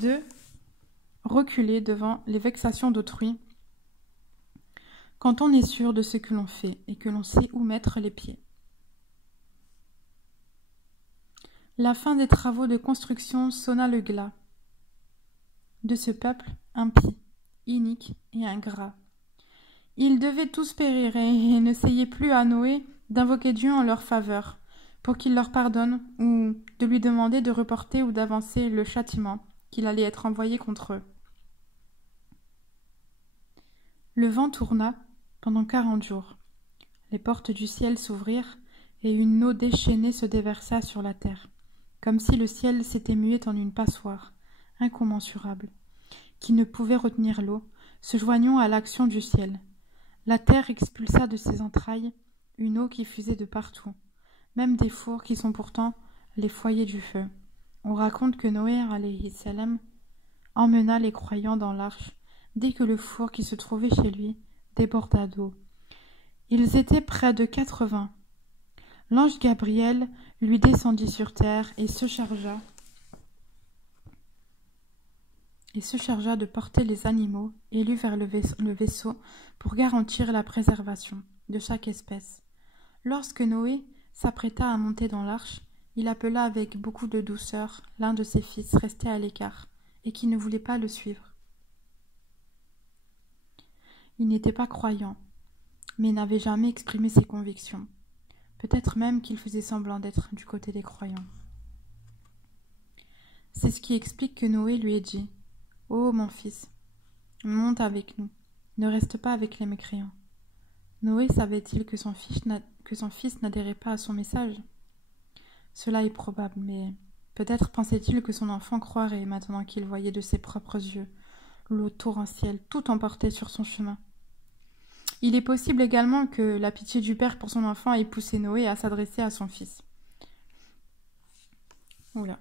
de reculer devant les vexations d'autrui quand on est sûr de ce que l'on fait et que l'on sait où mettre les pieds. La fin des travaux de construction sonna le glas de ce peuple impie, inique et ingrat. Ils devaient tous périr et n'essayaient plus à Noé d'invoquer Dieu en leur faveur pour qu'il leur pardonne ou de lui demander de reporter ou d'avancer le châtiment qu'il allait être envoyé contre eux. Le vent tourna pendant 40 jours. Les portes du ciel s'ouvrirent et une eau déchaînée se déversa sur la terre, comme si le ciel s'était mué en une passoire incommensurable, qui ne pouvait retenir l'eau, se joignant à l'action du ciel. La terre expulsa de ses entrailles une eau qui fusait de partout, même des fours qui sont pourtant les foyers du feu. On raconte que Noé alayhi salam emmena les croyants dans l'arche dès que le four qui se trouvait chez lui déborda d'eau. Ils étaient près de 80. L'ange Gabriel lui descendit sur terre et se chargea de porter les animaux élus vers le vaisseau pour garantir la préservation de chaque espèce. Lorsque Noé s'apprêta à monter dans l'arche, il appela avec beaucoup de douceur l'un de ses fils resté à l'écart et qui ne voulait pas le suivre. Il n'était pas croyant, mais n'avait jamais exprimé ses convictions. Peut-être même qu'il faisait semblant d'être du côté des croyants. C'est ce qui explique que Noé lui ait dit « Ô mon fils, monte avec nous, ne reste pas avec les mécréants. » Noé savait-il que son fils n'adhérait pas à son message? Cela est probable, mais peut-être pensait-il que son enfant croirait maintenant qu'il voyait de ses propres yeux l'eau torrentielle tout emporter sur son chemin. Il est possible également que la pitié du père pour son enfant ait poussé Noé à s'adresser à son fils. Oula,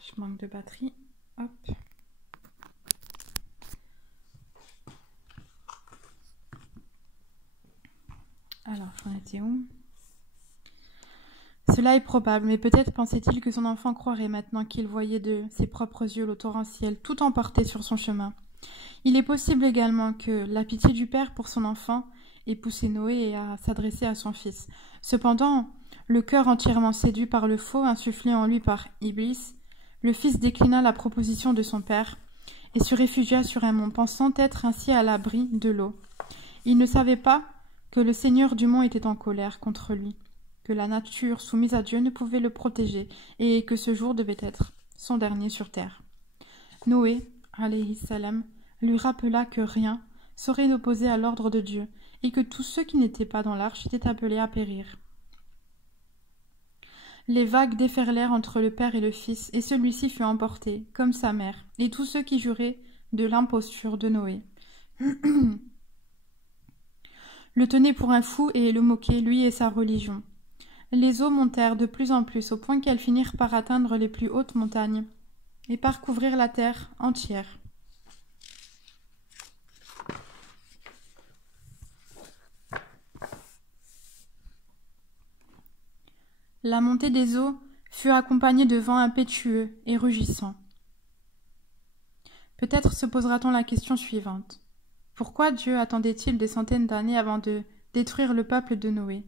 je manque de batterie. Hop. Alors, j'en étais où? Cela est probable, mais peut-être pensait-il que son enfant croirait maintenant qu'il voyait de ses propres yeux le torrentiel tout emporté sur son chemin. Il est possible également que la pitié du père pour son enfant ait poussé Noé à s'adresser à son fils. Cependant, le cœur entièrement séduit par le faux insufflé en lui par Iblis, le fils déclina la proposition de son père et se réfugia sur un mont, pensant être ainsi à l'abri de l'eau. Il ne savait pas que le Seigneur du mont était en colère contre lui, que la nature soumise à Dieu ne pouvait le protéger et que ce jour devait être son dernier sur terre. Noé, alayhi salam, lui rappela que rien saurait opposer à l'ordre de Dieu et que tous ceux qui n'étaient pas dans l'arche étaient appelés à périr. Les vagues déferlèrent entre le père et le fils, et celui-ci fut emporté, comme sa mère, et tous ceux qui juraient de l'imposture de Noé. Le tenaient pour un fou et le moquaient, lui et sa religion. Les eaux montèrent de plus en plus, au point qu'elles finirent par atteindre les plus hautes montagnes, et par couvrir la terre entière. La montée des eaux fut accompagnée de vents impétueux et rugissants. Peut-être se posera-t-on la question suivante. Pourquoi Dieu attendait-il des centaines d'années avant de détruire le peuple de Noé,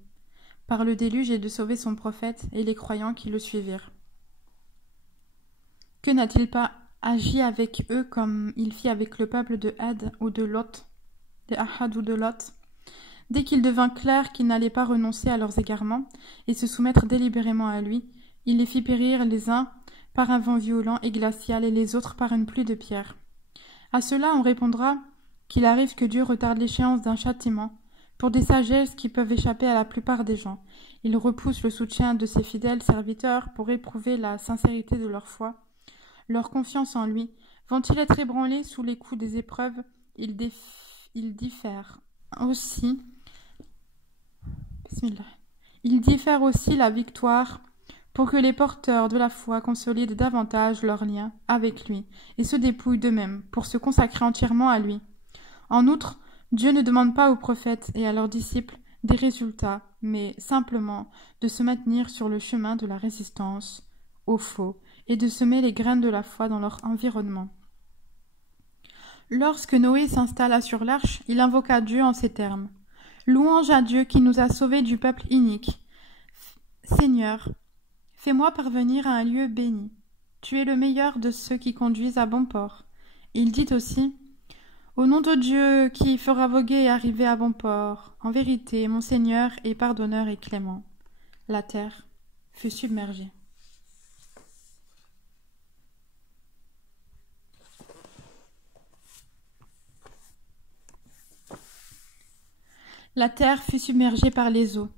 par le déluge et de sauver son prophète et les croyants qui le suivirent? Que n'a-t-il pas agi avec eux comme il fit avec le peuple de Had ou de Lot, de Ahad ou de Lot? Dès qu'il devint clair qu'ils n'allaient pas renoncer à leurs égarements et se soumettre délibérément à lui, il les fit périr les uns par un vent violent et glacial et les autres par une pluie de pierres. À cela on répondra qu'il arrive que Dieu retarde l'échéance d'un châtiment pour des sagesses qui peuvent échapper à la plupart des gens. Il repousse le soutien de ses fidèles serviteurs pour éprouver la sincérité de leur foi, leur confiance en lui. Vont-ils être ébranlés sous les coups des épreuves? Ils diffèrent aussi la victoire pour que les porteurs de la foi consolident davantage leur lien avec lui et se dépouillent d'eux-mêmes pour se consacrer entièrement à lui. En outre, Dieu ne demande pas aux prophètes et à leurs disciples des résultats, mais simplement de se maintenir sur le chemin de la résistance au faux et de semer les graines de la foi dans leur environnement. Lorsque Noé s'installa sur l'arche, il invoqua Dieu en ces termes. « Louange à Dieu qui nous a sauvés du peuple inique. Seigneur, fais-moi parvenir à un lieu béni. Tu es le meilleur de ceux qui conduisent à bon port. » Il dit aussi « Au nom de Dieu qui fera voguer et arriver à bon port, en vérité, mon Seigneur est pardonneur et clément. » La terre fut submergée. La terre fut submergée par les eaux.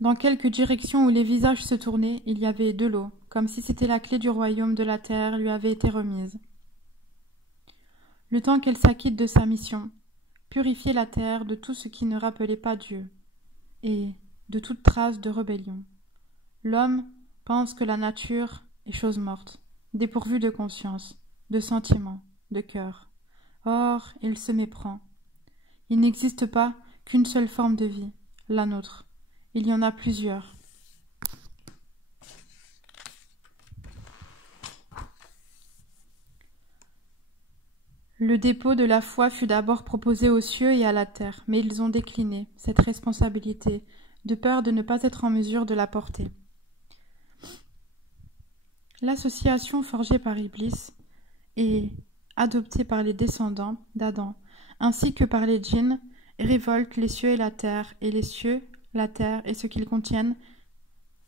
Dans quelque direction où les visages se tournaient, il y avait de l'eau, comme si c'était la clé du royaume de la terre lui avait été remise. Le temps qu'elle s'acquitte de sa mission, purifier la terre de tout ce qui ne rappelait pas Dieu, et de toute trace de rébellion. L'homme pense que la nature est chose morte, dépourvue de conscience, de sentiments, de cœur. Or, il se méprend. Il n'existe pas qu'une seule forme de vie, la nôtre. Il y en a plusieurs. Le dépôt de la foi fut d'abord proposé aux cieux et à la terre, mais ils ont décliné cette responsabilité, de peur de ne pas être en mesure de la porter. L'association forgée par Iblis et adoptée par les descendants d'Adam, ainsi que par les djinns, révolte les cieux et la terre, et les cieux, la terre et ce qu'ils contiennent.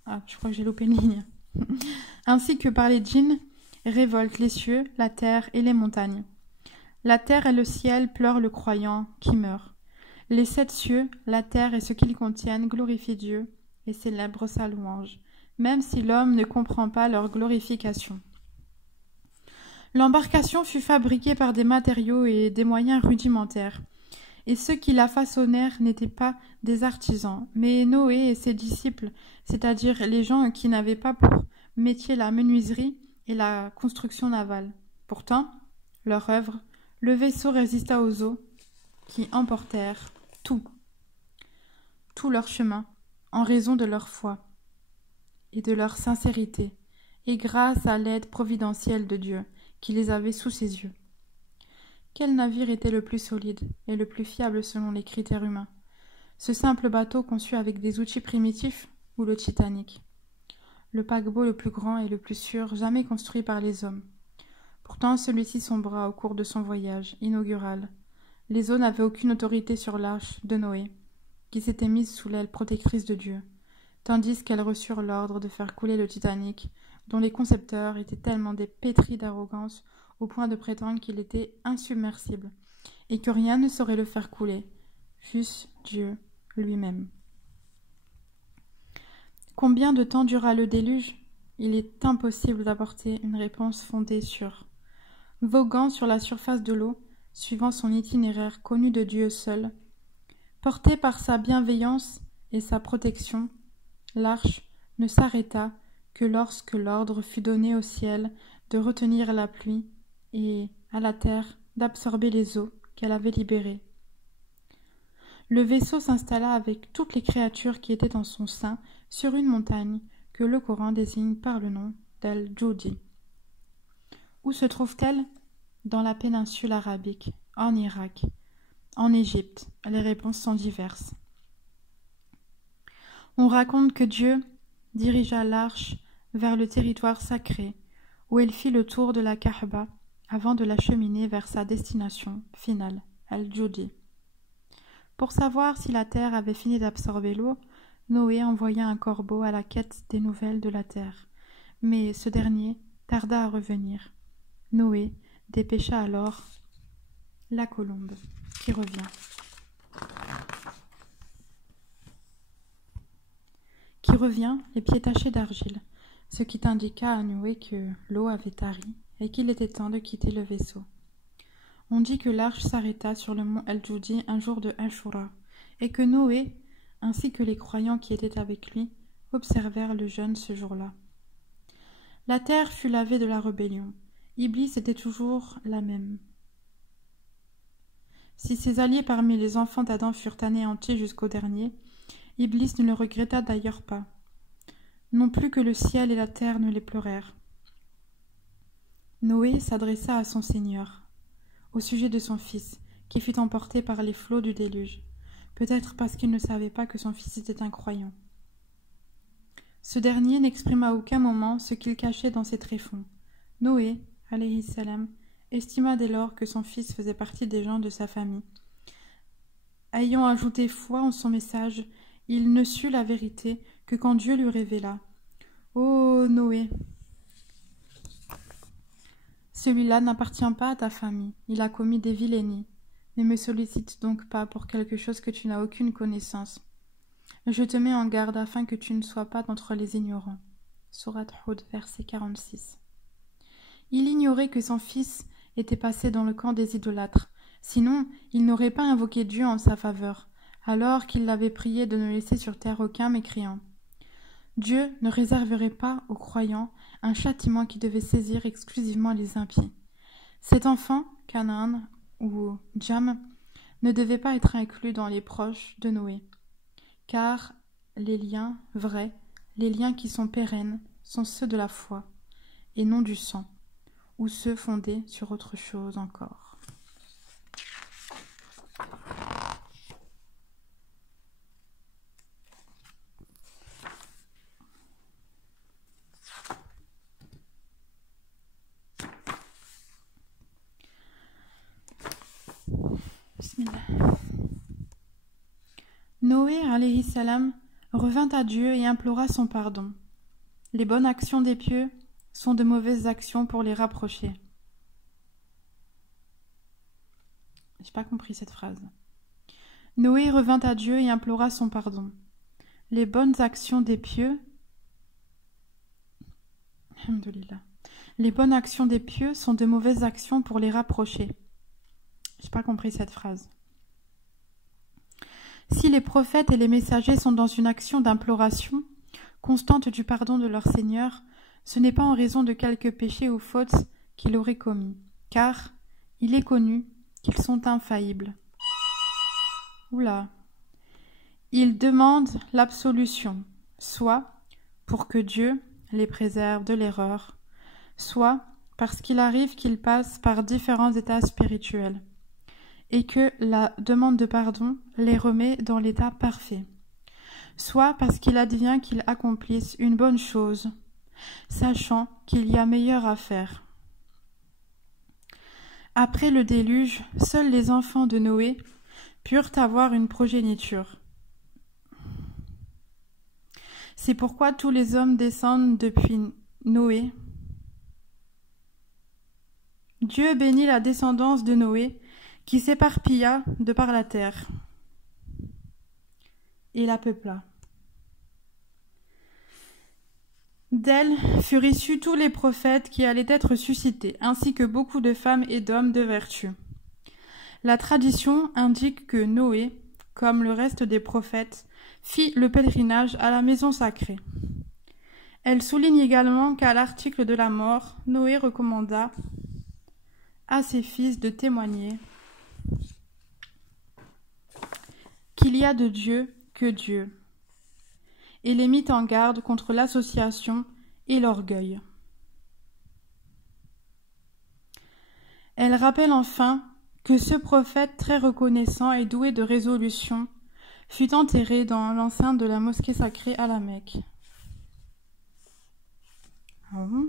Ah, je crois que j'ai loupé une ligne. Ainsi que par les djinns, révolte les cieux, la terre et les montagnes. La terre et le ciel pleurent le croyant qui meurt. Les 7 cieux, la terre et ce qu'ils contiennent glorifient Dieu et célèbrent sa louange, même si l'homme ne comprend pas leur glorification. L'embarcation fut fabriquée par des matériaux et des moyens rudimentaires. Et ceux qui la façonnèrent n'étaient pas des artisans, mais Noé et ses disciples, c'est-à-dire les gens qui n'avaient pas pour métier la menuiserie et la construction navale. Pourtant, leur œuvre, le vaisseau résista aux eaux qui emportèrent tout leur chemin, en raison de leur foi. et de leur sincérité, et grâce à l'aide providentielle de Dieu, qui les avait sous ses yeux. Quel navire était le plus solide et le plus fiable selon les critères humains? Ce simple bateau conçu avec des outils primitifs ou le Titanic? Le paquebot le plus grand et le plus sûr jamais construit par les hommes. Pourtant, celui-ci sombra au cours de son voyage inaugural. Les eaux n'avaient aucune autorité sur l'arche de Noé, qui s'était mise sous l'aile protectrice de Dieu, tandis qu'elles reçurent l'ordre de faire couler le Titanic, dont les concepteurs étaient tellement pétris d'arrogance au point de prétendre qu'il était insubmersible, et que rien ne saurait le faire couler, fût-ce Dieu lui-même. Combien de temps dura le déluge? Il est impossible d'apporter une réponse fondée sur. Voguant sur la surface de l'eau, suivant son itinéraire connu de Dieu seul, portée par sa bienveillance et sa protection, l'arche ne s'arrêta que lorsque l'ordre fut donné au ciel de retenir la pluie et à la terre d'absorber les eaux qu'elle avait libérées. Le vaisseau s'installa avec toutes les créatures qui étaient en son sein sur une montagne que le Coran désigne par le nom d'Al-Judi. Où se trouve-t-elle? Dans la péninsule arabique, en Irak, en Égypte. Les réponses sont diverses. On raconte que Dieu dirigea l'arche vers le territoire sacré, où elle fit le tour de la Kaaba avant de l'acheminer vers sa destination finale, Al-Judi. Pour savoir si la terre avait fini d'absorber l'eau, Noé envoya un corbeau à la quête des nouvelles de la terre. Mais ce dernier tarda à revenir. Noé dépêcha alors la colombe, qui revient. Les pieds tachés d'argile, ce qui indiqua à Noé que l'eau avait tari et qu'il était temps de quitter le vaisseau. On dit que l'arche s'arrêta sur le mont Al-Judi un jour de Ashura, et que Noé, ainsi que les croyants qui étaient avec lui, observèrent le jeûne ce jour-là. La terre fut lavée de la rébellion. Iblis était toujours la même. Si ses alliés parmi les enfants d'Adam furent anéantis jusqu'au dernier, Iblis ne le regretta d'ailleurs pas, non plus que le ciel et la terre ne les pleurèrent. Noé s'adressa à son Seigneur, au sujet de son fils, qui fut emporté par les flots du déluge, peut-être parce qu'il ne savait pas que son fils était un croyant. Ce dernier n'exprima à aucun moment ce qu'il cachait dans ses tréfonds. Noé, alayhi salam, estima dès lors que son fils faisait partie des gens de sa famille. Ayant ajouté foi en son message, il ne sut la vérité que quand Dieu lui révéla. « Ô Noé, celui-là n'appartient pas à ta famille, il a commis des vilainies. Ne me sollicite donc pas pour quelque chose que tu n'as aucune connaissance. Je te mets en garde afin que tu ne sois pas d'entre les ignorants. » Sourate Hud, verset 46. Il ignorait que son fils était passé dans le camp des idolâtres, sinon il n'aurait pas invoqué Dieu en sa faveur, alors qu'il l'avait prié de ne laisser sur terre aucun mécréant. Dieu ne réserverait pas aux croyants un châtiment qui devait saisir exclusivement les impies. Cet enfant, Canaan ou Jam, ne devait pas être inclus dans les proches de Noé, car les liens vrais, les liens qui sont pérennes, sont ceux de la foi, et non du sang, ou ceux fondés sur autre chose encore. Noé, alayhi salam, revint à Dieu et implora son pardon. Les bonnes actions des pieux sont de mauvaises actions pour les rapprocher. J'ai pas compris cette phrase. Noé revint à Dieu et implora son pardon. Les bonnes actions des pieux... Alhamdoulilah. Les bonnes actions des pieux sont de mauvaises actions pour les rapprocher. J'ai pas compris cette phrase. Si les prophètes et les messagers sont dans une action d'imploration constante du pardon de leur Seigneur, ce n'est pas en raison de quelque péché ou faute qu'ils auraient commis, car il est connu qu'ils sont infaillibles. Oula. Ils demandent l'absolution, soit pour que Dieu les préserve de l'erreur, soit parce qu'il arrive qu'ils passent par différents états spirituels, et que la demande de pardon les remet dans l'état parfait, soit parce qu'il advient qu'ils accomplissent une bonne chose, sachant qu'il y a meilleur à faire. Après le déluge, seuls les enfants de Noé purent avoir une progéniture. C'est pourquoi tous les hommes descendent depuis Noé. Dieu bénit la descendance de Noé, qui s'éparpilla de par la terre, et la peupla. D'elle furent issus tous les prophètes qui allaient être suscités, ainsi que beaucoup de femmes et d'hommes de vertu. La tradition indique que Noé, comme le reste des prophètes, fit le pèlerinage à la maison sacrée. Elle souligne également qu'à l'article de la mort, Noé recommanda à ses fils de témoigner qu'il y a de Dieu que Dieu, et les mit en garde contre l'association et l'orgueil. Elle rappelle enfin que ce prophète très reconnaissant et doué de résolution fut enterré dans l'enceinte de la mosquée sacrée à la Mecque. Ah bon ?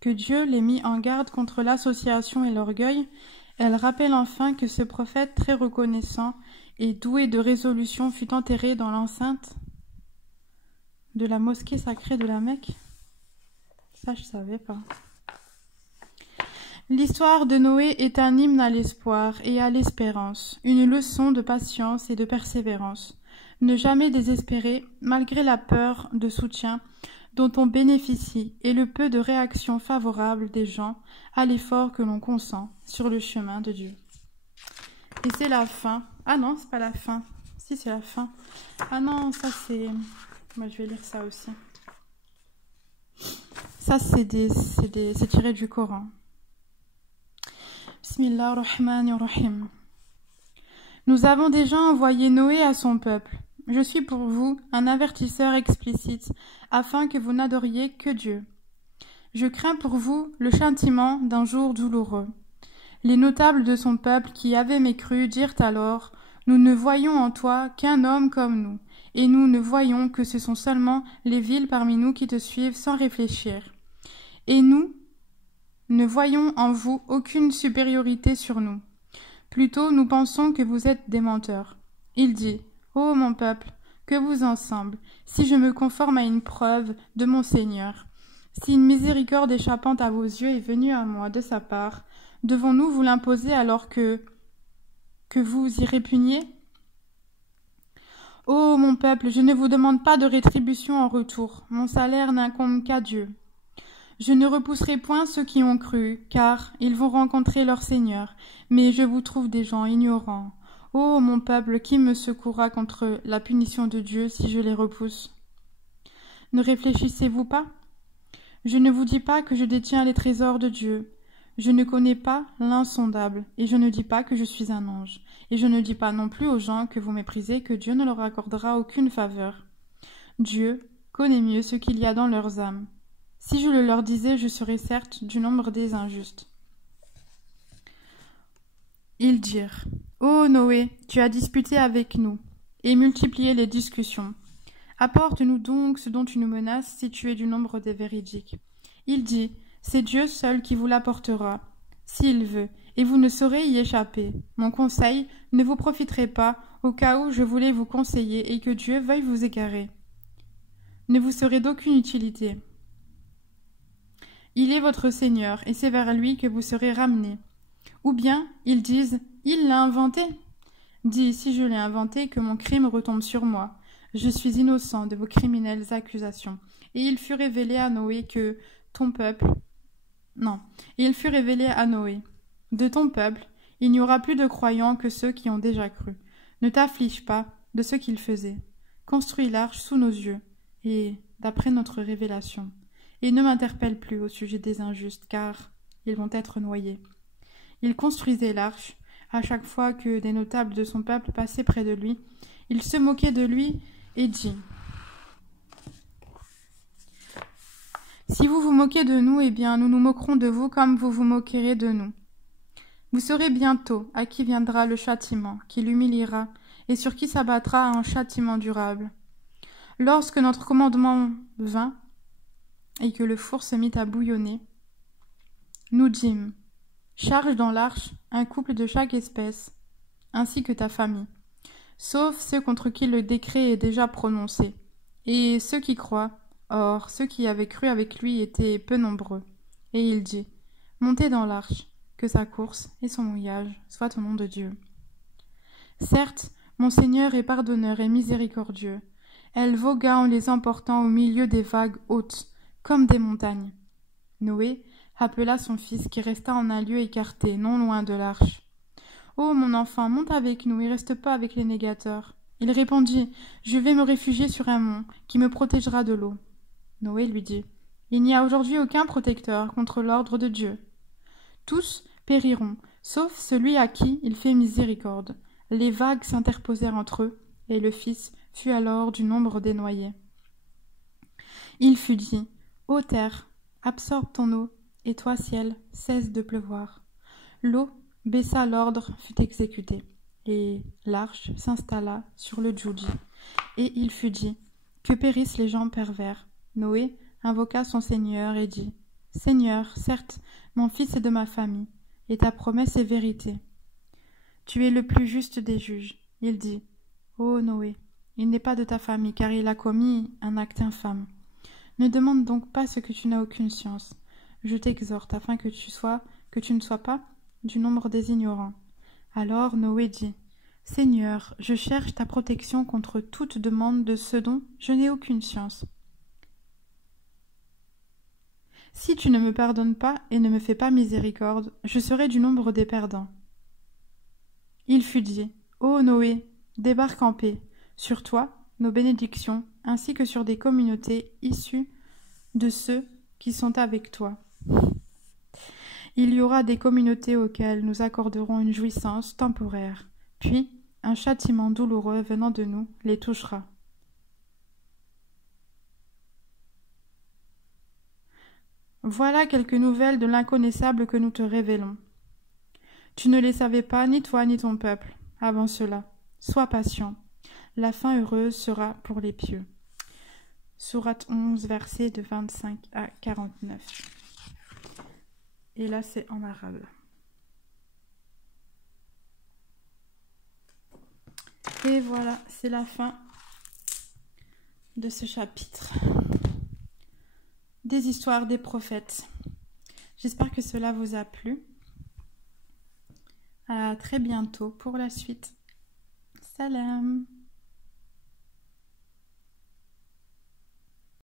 Que Dieu les mit en garde contre l'association et l'orgueil, elle rappelle enfin que ce prophète très reconnaissant et doué de résolution fut enterré dans l'enceinte de la mosquée sacrée de la Mecque. Ça, je savais pas. L'histoire de Noé est un hymne à l'espoir et à l'espérance, une leçon de patience et de persévérance. Ne jamais désespérer, malgré la peur de soutien dont on bénéficie et le peu de réaction favorable des gens à l'effort que l'on consent sur le chemin de Dieu. Et c'est la fin. Ah non, c'est pas la fin. Si, c'est la fin. Ah non, ça c'est... Moi, je vais lire ça aussi. Ça, c'est tiré du Coran. Bismillah ar-Rahman ar-Rahim. Nous avons déjà envoyé Noé à son peuple. Je suis pour vous un avertisseur explicite, afin que vous n'adoriez que Dieu. Je crains pour vous le châtiment d'un jour douloureux. Les notables de son peuple qui avaient mécru dirent alors : Nous ne voyons en toi qu'un homme comme nous, et nous ne voyons que ce sont seulement les villes parmi nous qui te suivent sans réfléchir. Et nous ne voyons en vous aucune supériorité sur nous. Plutôt, nous pensons que vous êtes des menteurs. Il dit : Ô mon peuple, que vous en semble, si je me conforme à une preuve de mon Seigneur, si une miséricorde échappante à vos yeux est venue à moi de sa part, devons-nous vous l'imposer alors que vous y répugniez ? Ô mon peuple, je ne vous demande pas de rétribution en retour, mon salaire n'incombe qu'à Dieu. Je ne repousserai point ceux qui ont cru, car ils vont rencontrer leur Seigneur, mais je vous trouve des gens ignorants. Ô mon peuple, qui me secourra contre la punition de Dieu si je les repousse ? Ne réfléchissez-vous pas ? Je ne vous dis pas que je détiens les trésors de Dieu. Je ne connais pas l'insondable, et je ne dis pas que je suis un ange. Et je ne dis pas non plus aux gens que vous méprisez que Dieu ne leur accordera aucune faveur. Dieu connaît mieux ce qu'il y a dans leurs âmes. Si je le leur disais, je serais certes du nombre des injustes. Ils dirent : Ô Noé, tu as disputé avec nous, et multiplié les discussions. Apporte-nous donc ce dont tu nous menaces, si tu es du nombre des véridiques. Il dit : C'est Dieu seul qui vous l'apportera, s'il veut, et vous ne saurez y échapper. Mon conseil, ne vous profiterez pas, au cas où je voulais vous conseiller et que Dieu veuille vous égarer. Ne vous serez d'aucune utilité. Il est votre Seigneur, et c'est vers lui que vous serez ramenés. Ou bien, ils disent, il l'a inventé. Dis, si je l'ai inventé, que mon crime retombe sur moi. Je suis innocent de vos criminelles accusations. Et il fut révélé à Noé que ton peuple... Non, il fut révélé à Noé. De ton peuple, il n'y aura plus de croyants que ceux qui ont déjà cru. Ne t'afflige pas de ce qu'il faisait. Construis l'arche sous nos yeux, et d'après notre révélation. Et ne m'interpelle plus au sujet des injustes, car ils vont être noyés. Il construisait l'arche, À chaque fois que des notables de son peuple passaient près de lui, il se moquait de lui et dit : « Si vous vous moquez de nous, eh bien, nous nous moquerons de vous comme vous vous moquerez de nous. Vous saurez bientôt à qui viendra le châtiment, qui l'humiliera, et sur qui s'abattra un châtiment durable. Lorsque notre commandement vint, et que le four se mit à bouillonner, nous dîmes : charge dans l'arche un couple de chaque espèce, ainsi que ta famille, sauf ceux contre qui le décret est déjà prononcé, et ceux qui croient. Or, ceux qui avaient cru avec lui étaient peu nombreux. Et il dit : montez dans l'arche, que sa course et son mouillage soient au nom de Dieu. Certes, mon Seigneur est pardonneur et miséricordieux. Elle vogua en les emportant au milieu des vagues hautes, comme des montagnes. Noé appela son fils qui resta en un lieu écarté, non loin de l'arche. « Oh, mon enfant, monte avec nous et reste pas avec les négateurs. » Il répondit : « Je vais me réfugier sur un mont qui me protégera de l'eau. » Noé lui dit : « Il n'y a aujourd'hui aucun protecteur contre l'ordre de Dieu. Tous périront, sauf celui à qui il fait miséricorde. » Les vagues s'interposèrent entre eux, et le Fils fut alors du nombre des noyés. Il fut dit : « Ô terre, absorbe ton eau, et toi, ciel, cesse de pleuvoir. » L'eau baissa, l'ordre fut exécuté, et l'arche s'installa sur le Djoudji. Et il fut dit : « Que périssent les gens pervers. » Noé invoqua son Seigneur et dit : « Seigneur, certes, mon fils est de ma famille, et ta promesse est vérité. Tu es le plus juste des juges. » Il dit : « Ô Noé, il n'est pas de ta famille, car il a commis un acte infâme. Ne demande donc pas ce que tu n'as aucune science. Je t'exhorte, afin que tu ne sois pas du nombre des ignorants. » Alors Noé dit : « Seigneur, je cherche ta protection contre toute demande de ce dont je n'ai aucune science. Si tu ne me pardonnes pas et ne me fais pas miséricorde, je serai du nombre des perdants. » Il fut dit : « Ô Noé, débarque en paix, sur toi, nos bénédictions, ainsi que sur des communautés issues de ceux qui sont avec toi. Il y aura des communautés auxquelles nous accorderons une jouissance temporaire, puis un châtiment douloureux venant de nous les touchera. » Voilà quelques nouvelles de l'inconnaissable que nous te révélons. Tu ne les savais pas, ni toi ni ton peuple, avant cela. Sois patient. La fin heureuse sera pour les pieux. Sourate 11, versets de 25 à 49. Et là, c'est en arabe. Et voilà, c'est la fin de ce chapitre des histoires des prophètes. J'espère que cela vous a plu. À très bientôt pour la suite. Salam.